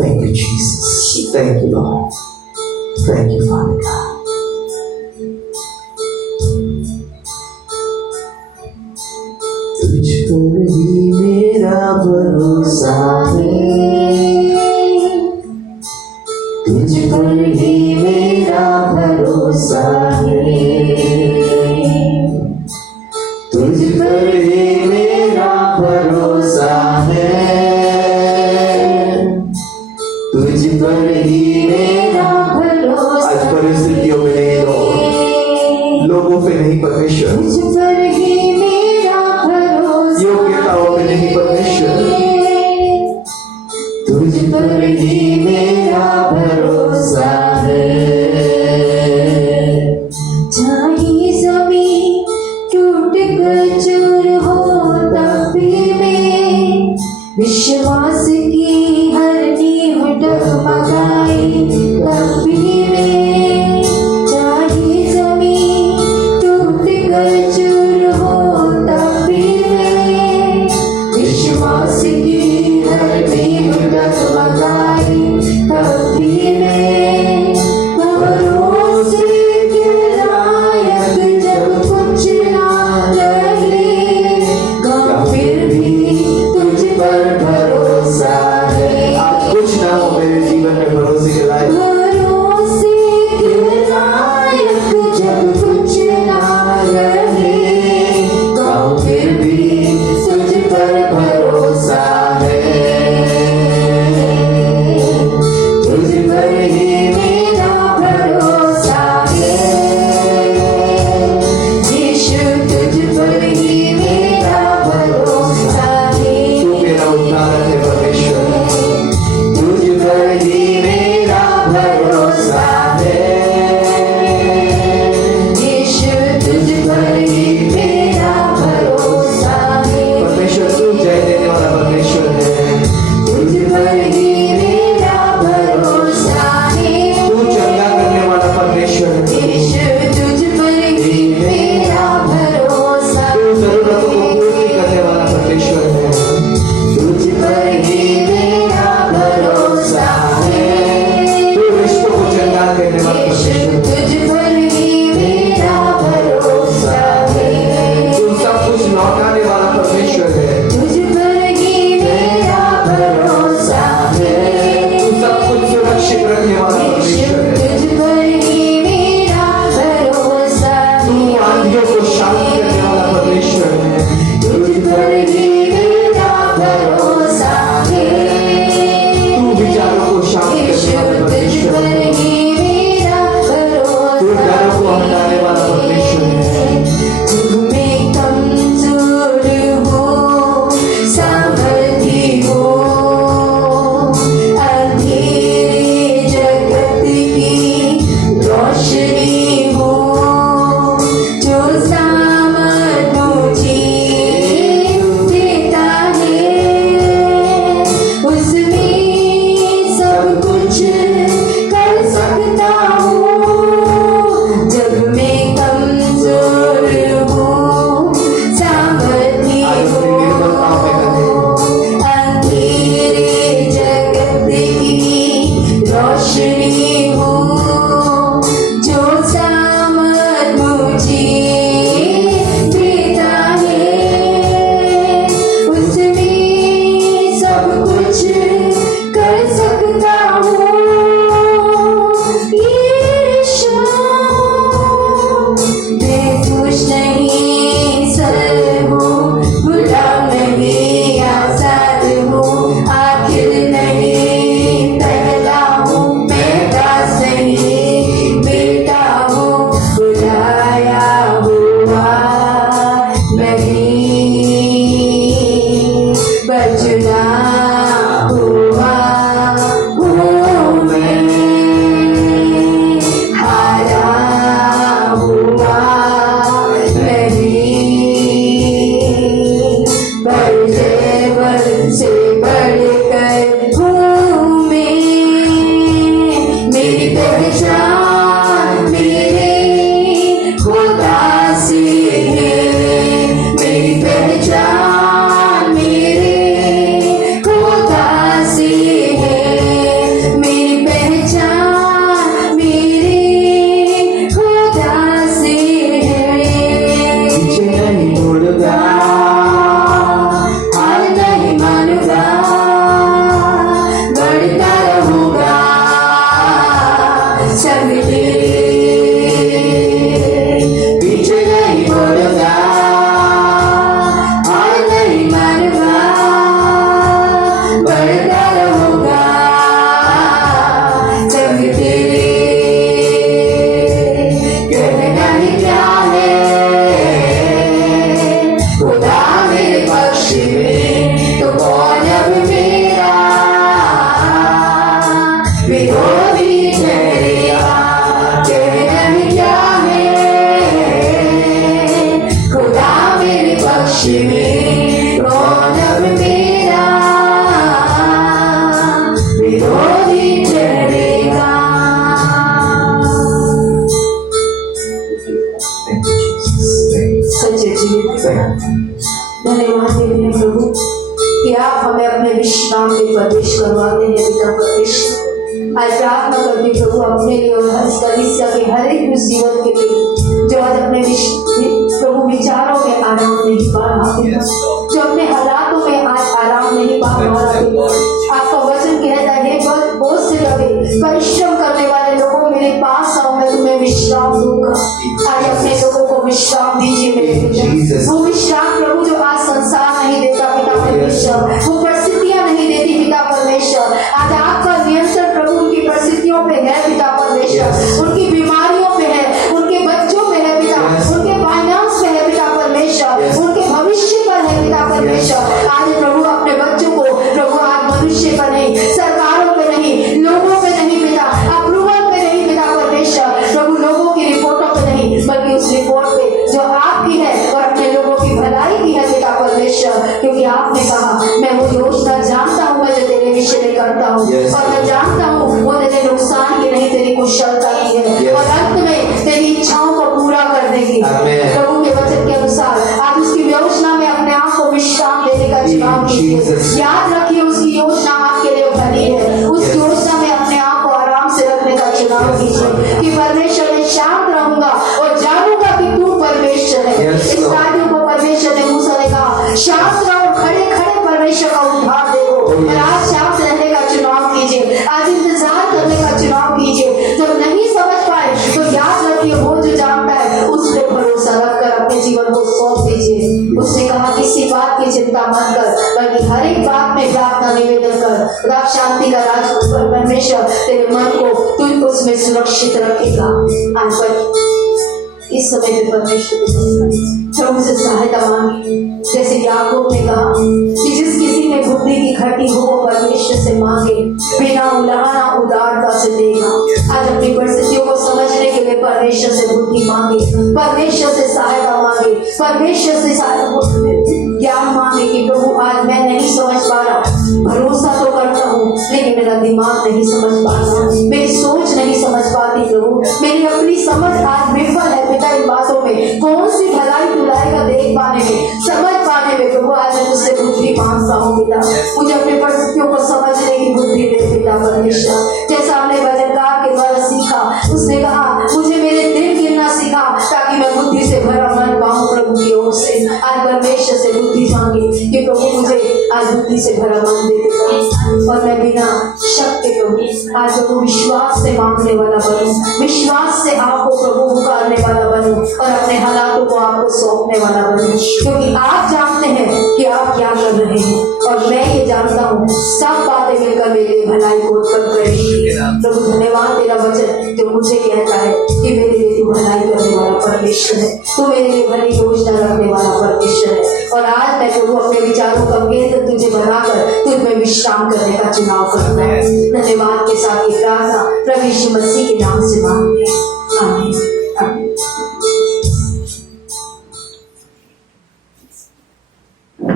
Thank you, Jesus. Thank you, Lord. Thank you, Father God. तुझ पर ही मेरा भरोसा है, तुझ पर ही मेरा भरोसा है, तुझ पर ही मेरा भरोसा है, तुझ पर ही मेरा भरोसा आज परिस्थितियों में नहीं, लोगों पे नहीं, परमेश्वर तुझ पर ही मेरा भरोसा, योग्यताओं में नहीं, परमेश्वर तुझ पर ही मेरा भरोसा है। चाहे ज़मीन टूट कर चूर हो तब भी मैं विश्वास की हर नींव डगमगाए तब भी मैं, चाहे ज़मीन टूट कर चूर हो तब भी मैं विश्वास की हर नींव डगमगाए तब भी मैं, भरोसा है यीशु तुझ पर ही मेरा भरोसा है परमेश्वर तू जय देने वाला परमेश्वर है तुझ पर ही मेरा भरोसा है तू चंगा करने वाला परमेश्वर है यीशु तुझ पर ही मेरा भरोसा तू जरूरतों को पूरी करने वाला परमेश्वर है तुझ पर ही मेरा भरोसा है तू रिश्तों को चंगा करने वाला यीशु परमेश्वर है तुझ पर ही मेरा भरोसा है तू सब कुछ लौटाने वाला परमेश्वर है तुझ पर ही मेरा भरोसा है तू सब कुछ सुरक्षित रखने वाला यीशु परमेश्वर है तुझ पर ही मेरा भरोसा तू है आंधियों को शांत करने वाला परमेश्वर है तुझ पर ही मेरा भरोसा है तू विचारों को शांत करने यीशु वाला तुझ परमेश्वर पर है ही मेरा तू भरोसा डरों को हटाने वाला परमेश्वर है तुझ में कमजोर हो सामर्थी हो अंधेरे जगत की रोशनी हो जो सामर्थ मुझे देता है उसमें सब कुछ कर सकता हूँ जब मैं कमजोर हूँ सामर्थी आज अपने निर्बल पाँव पे हूँ अंधेरे जगत की रोशनी हो जो सामर्थ मुझे देता है उसमें सब कुछ कर सकता हूँ यीशु मैं खुश नहीं सर हूँ गुलाम नहीं आजाद हूँ आखिर नहीं पहला हूँ मैं दास नहीं बेटा हूँ बुलाया हुआ नहीं बचना हुआ हूँ मैं हारा हुआ नहीं पर जेवर से बढ़कर हूँ मैं मेरी पहचान मेरे खुदा से है मेरी पहचान मेरे खुदा से है मेरी पहचान मेरे खुदा से है पीछे नहीं मुड़ूंगा हार नहीं मानूंगा बढ़ता रहूंगा सबके पीछे नहीं मुड़ूंगा हार नहीं मानूंगा बढ़ता रहूंगा सबके कहना ही क्या है खुदा मेरे पक्ष में तो कौन अब मेरा विरोधी ठहरेगा कहना ही क्या है खुदा मेरे पक्ष में कौन अब मेरा विरोधी ठहरेगा सच्चे जीवित धन्यवाद देते हैं प्रभु कि आप हमें अपने विश्राम में प्रवेश करवाते हैं पिता परमेश्वर आज प्रार्थना करते प्रभु अपने लिए और हर कलीसिया के हर एक उस जीवन के लिए जो आज अपने प्रभु विचारों में आराम नहीं पा रहा पिता जो अपने हालातों में आज आराम नहीं पा रहा पिता आपका वचन कहता है बहुत बोझ से लगे परिश्रम करने वाले लोगों मेरे पास आओ मैं तुम्हें विश्राम दूंगा आज अपने लोगों को विश्राम दीजिए मेरे पिता वो विश्राम प्रभु जो आज संसार नहीं देता पिता परमेश्वर वो परिस्थितियां नहीं देती पिता परमेश्वर आज आपका नियंत्रण प्रभु उनकी परिस्थितियों पे है पिता परमेश्वर उनकी बीमारियों पे है उनके बच्चों पे है पिता उनके फाइनेंस पे है पिता परमेश्वर उनके भविष्य पर है पिता परमेश्वर आज प्रभु अपने बच्चों को प्रभु आज मनुष्य पर नहीं सरकारों पे नहीं लोगों पे नहीं पिता अप्रूवल पे नहीं है Yes. और अंत में तेरी इच्छाओं को पूरा कर देंगे। Amen. प्रभु के वचन के अनुसार आज उसकी योजना में अपने आप को विश्राम देने का चुनाव कीजिए। Jesus. याद रखिए उसकी योजना आपके लिए भली है। उस Yes. योजना में अपने आप को आराम से रखने का चुनाव कीजिए कि परमेश्वर में शांत रहूंगा और जानूंगा कि तू परमेश्वर है। Yes, इस Lord. कार्यों को परमेश्वर ने मूसा ने कहा शांत रहो, खड़े खड़े परमेश्वर का उद्धार देखो। और आज शांत रहने का चुनाव कीजिए, आज इंतजार करने का चुनाव कीजिए। जब नहीं समझ पाए तो याद रखिए वो जो जानता है उस पर भरोसा रखकर अपने जीवन को सौंप दीजिए। उसने कहा किसी बात की चिंता मत कर, बल्कि हर एक बात में प्रार्थना निवेदन कर। खुदा शांति का राज परमेश्वर तेरे मन को तुझको उसमें सुरक्षित रखेगा। आज पर इस समय में परमेश्वर प्रभु से सहायता मांगी, जैसे याकूब ने कहा कि जिस किसी में बुद्धि की घटी हो वो परमेश्वर से मांगे, बिना उलाहना उदारता से देगा। आज अपनी परिस्थितियों को समझने के लिए परमेश्वर से बुद्धि मांगे, परमेश्वर से सहायता मांगे, परमेश्वर से ज्ञान मांगे कि प्रभु आज मैं नहीं समझ पा रहा, भरोसा तो करता हूँ लेकिन मेरा दिमाग नहीं समझ पा रहा, मेरी सोच नहीं समझ पाती प्रभु, मेरी अपनी समझ आज विफल है पिता इन बातों में। कौन सी भलाई बुराई का देख पाने में, समझ पाने में प्रभु आज मैं तुझसे बुद्धि मांगता हूँ पिता। मुझे अपनी परिस्थितियों को समझने की बुद्धि दे पिता परमेश्वर। जैसा हमने भजनकार के द्वारा सीखा, उसने कहा मुझे मेरे दिल गिनना सिखा ताकि मैं बुद्धि से भरा मन पाऊं प्रभु की ओर से। आज परमेश्वर से बुद्धि मांगे कि प्रभु मुझे आज बुद्धि से भरा मन दे देगा और मैं बिना शक के प्रभु आज प्रभु विश्वास से मांगने वाला बनूं, विश्वास से आपको प्रभु पुकारने वाला बनूं और अपने हालातों को आपको सौंपने वाला बनूं, क्योंकि आप जानते हैं कि आप क्या कर रहे हैं और मैं ये जानता हूँ सब बातें मिलकर मेरे लिए भलाई को उत्पन्न करेंगी। प्रभु धन्यवाद तेरा वचन जो मुझे कहता है कि मेरे लिए तू भलाई करने वाला परमेश्वर है, तू मेरे लिए भली योजना रखने वाला परमेश्वर है। और आज मैं प्रभु अपने विचारों का केंद्र तुझे बनाकर तुझ में विश्राम करने का चुनाव करता है। धन्यवाद के साथ ये प्रार्थना प्रभु यीशु मसीह के नाम से मांगते हैं, आमीन आमीन।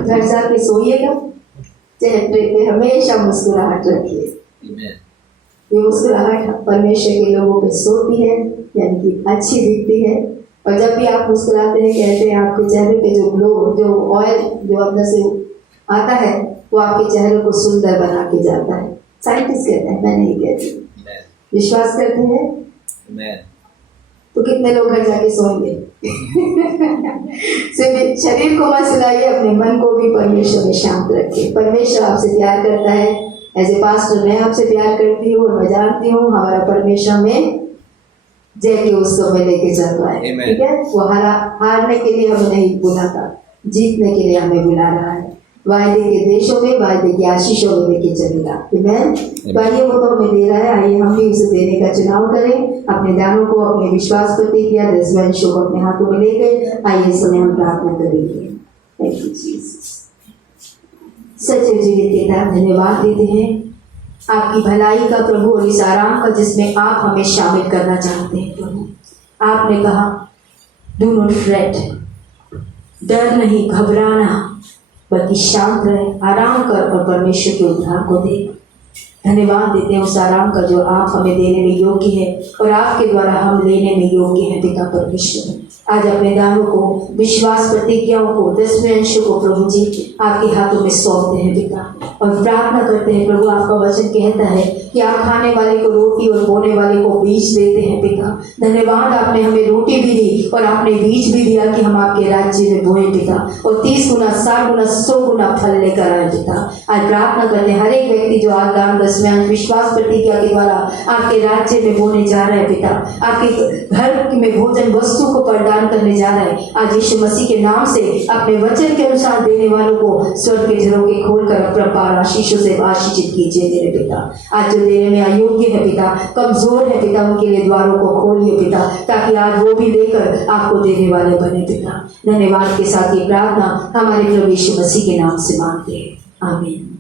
घर जाके सोइएगा, चेहरे पे हमेशा मुस्कुराहट रखिए। ये मुस्कुराहट परमेश्वर के लोगों पे सोती है, यानी कि अच्छी दिखती है। और जब भी आप मुस्कुराते हैं कहते हैं आपके चेहरे पे जो ग्लो, जो ऑयल जो अंदर से आता है वो आपके चेहरे को सुंदर बना के जाता है। साइंटिस्ट कहते हैं, मैं नहीं कहती। विश्वास करते हैं तो कितने लोग घर जाके सोएंगे? सिर्फ शरीर को मत सुलाइए, अपने मन को भी परमेश्वर में शांत रखिए। परमेश्वर आपसे प्यार करता है, एज ए पास्टर मैं आपसे प्यार करती हूँ और मैं जानती हूँ हमारा परमेश्वर में जय के उत्सव में लेके चल रहा है। ठीक है, वो हारने के लिए हमें नहीं बुलाता, जीतने के लिए हमें बुला रहा है। वायदे के देशों में, वायदे की आशीषों में लेके चलेगा। आमीन। तो आइए वो तो हमें दे रहा है, आइए हम भी उसे देने का चुनाव करें। अपने दानों को, अपने विश्वास प्रतिज्ञा दसवंशों को अपने हाथों में लेकर आइए इस समय हम प्रार्थना करेंगे। Thank you Jesus. सच्चे जीवित पिता धन्यवाद देते हैं आपकी भलाई का प्रभु और इस आराम का जिसमें आप हमें शामिल करना चाहते हैं प्रभु। आपने कहा डू नॉट फ्रेट, डर नहीं, घबराना, बल्कि शांत रहे, आराम कर और परमेश्वर के उद्धार को देख। धन्यवाद देते हैं उस आराम का जो आप हमें देने में योग्य है और आपके द्वारा हम लेने में योग्य हैं पिता परमेश्वर। आज अपने दानों को, विश्वास प्रतिज्ञाओं को, दसवें अंशों को प्रभु जी आपके हाथों में सौंपते हैं पिता और प्रार्थना करते हैं प्रभु। आपका वचन कहता है कि आप खाने वाले को रोटी और बोने वाले को बीज देते हैं पिता। धन्यवाद, आपने हमें रोटी भी दी और आपने बीज भी दिया कि हम आपके राज्य में बोए पिता और 30 गुना, 60 गुना, 100 गुना फल लेकर आए पिता। आज प्रार्थना करते हैं हर एक व्यक्ति जो आज दान दसवें अंश विश्वास प्रतिज्ञा के द्वारा आपके राज्य में बोने जा रहे हैं पिता, आपके घर में भोजन वस्तु को प्रदान करने जा रहे हैं। आज यीशु मसीह के नाम से अपने वचन के अनुसार देने वालों को स्वर्ग के झरोखे खोलकर अपरंपार आशीषों से आशीषित कीजिए मेरे पिता। आज जो देने में अयोग्य है पिता, कमजोर है पिता, उनके लिए द्वारों को खोलिए पिता, ताकि आज वो भी लेकर आपको देने वाले बने पिता। धन्यवाद के साथ ये प्रार्थना हमारे प्रभु यीशु मसीह के नाम से मांगते हैं, आमीन।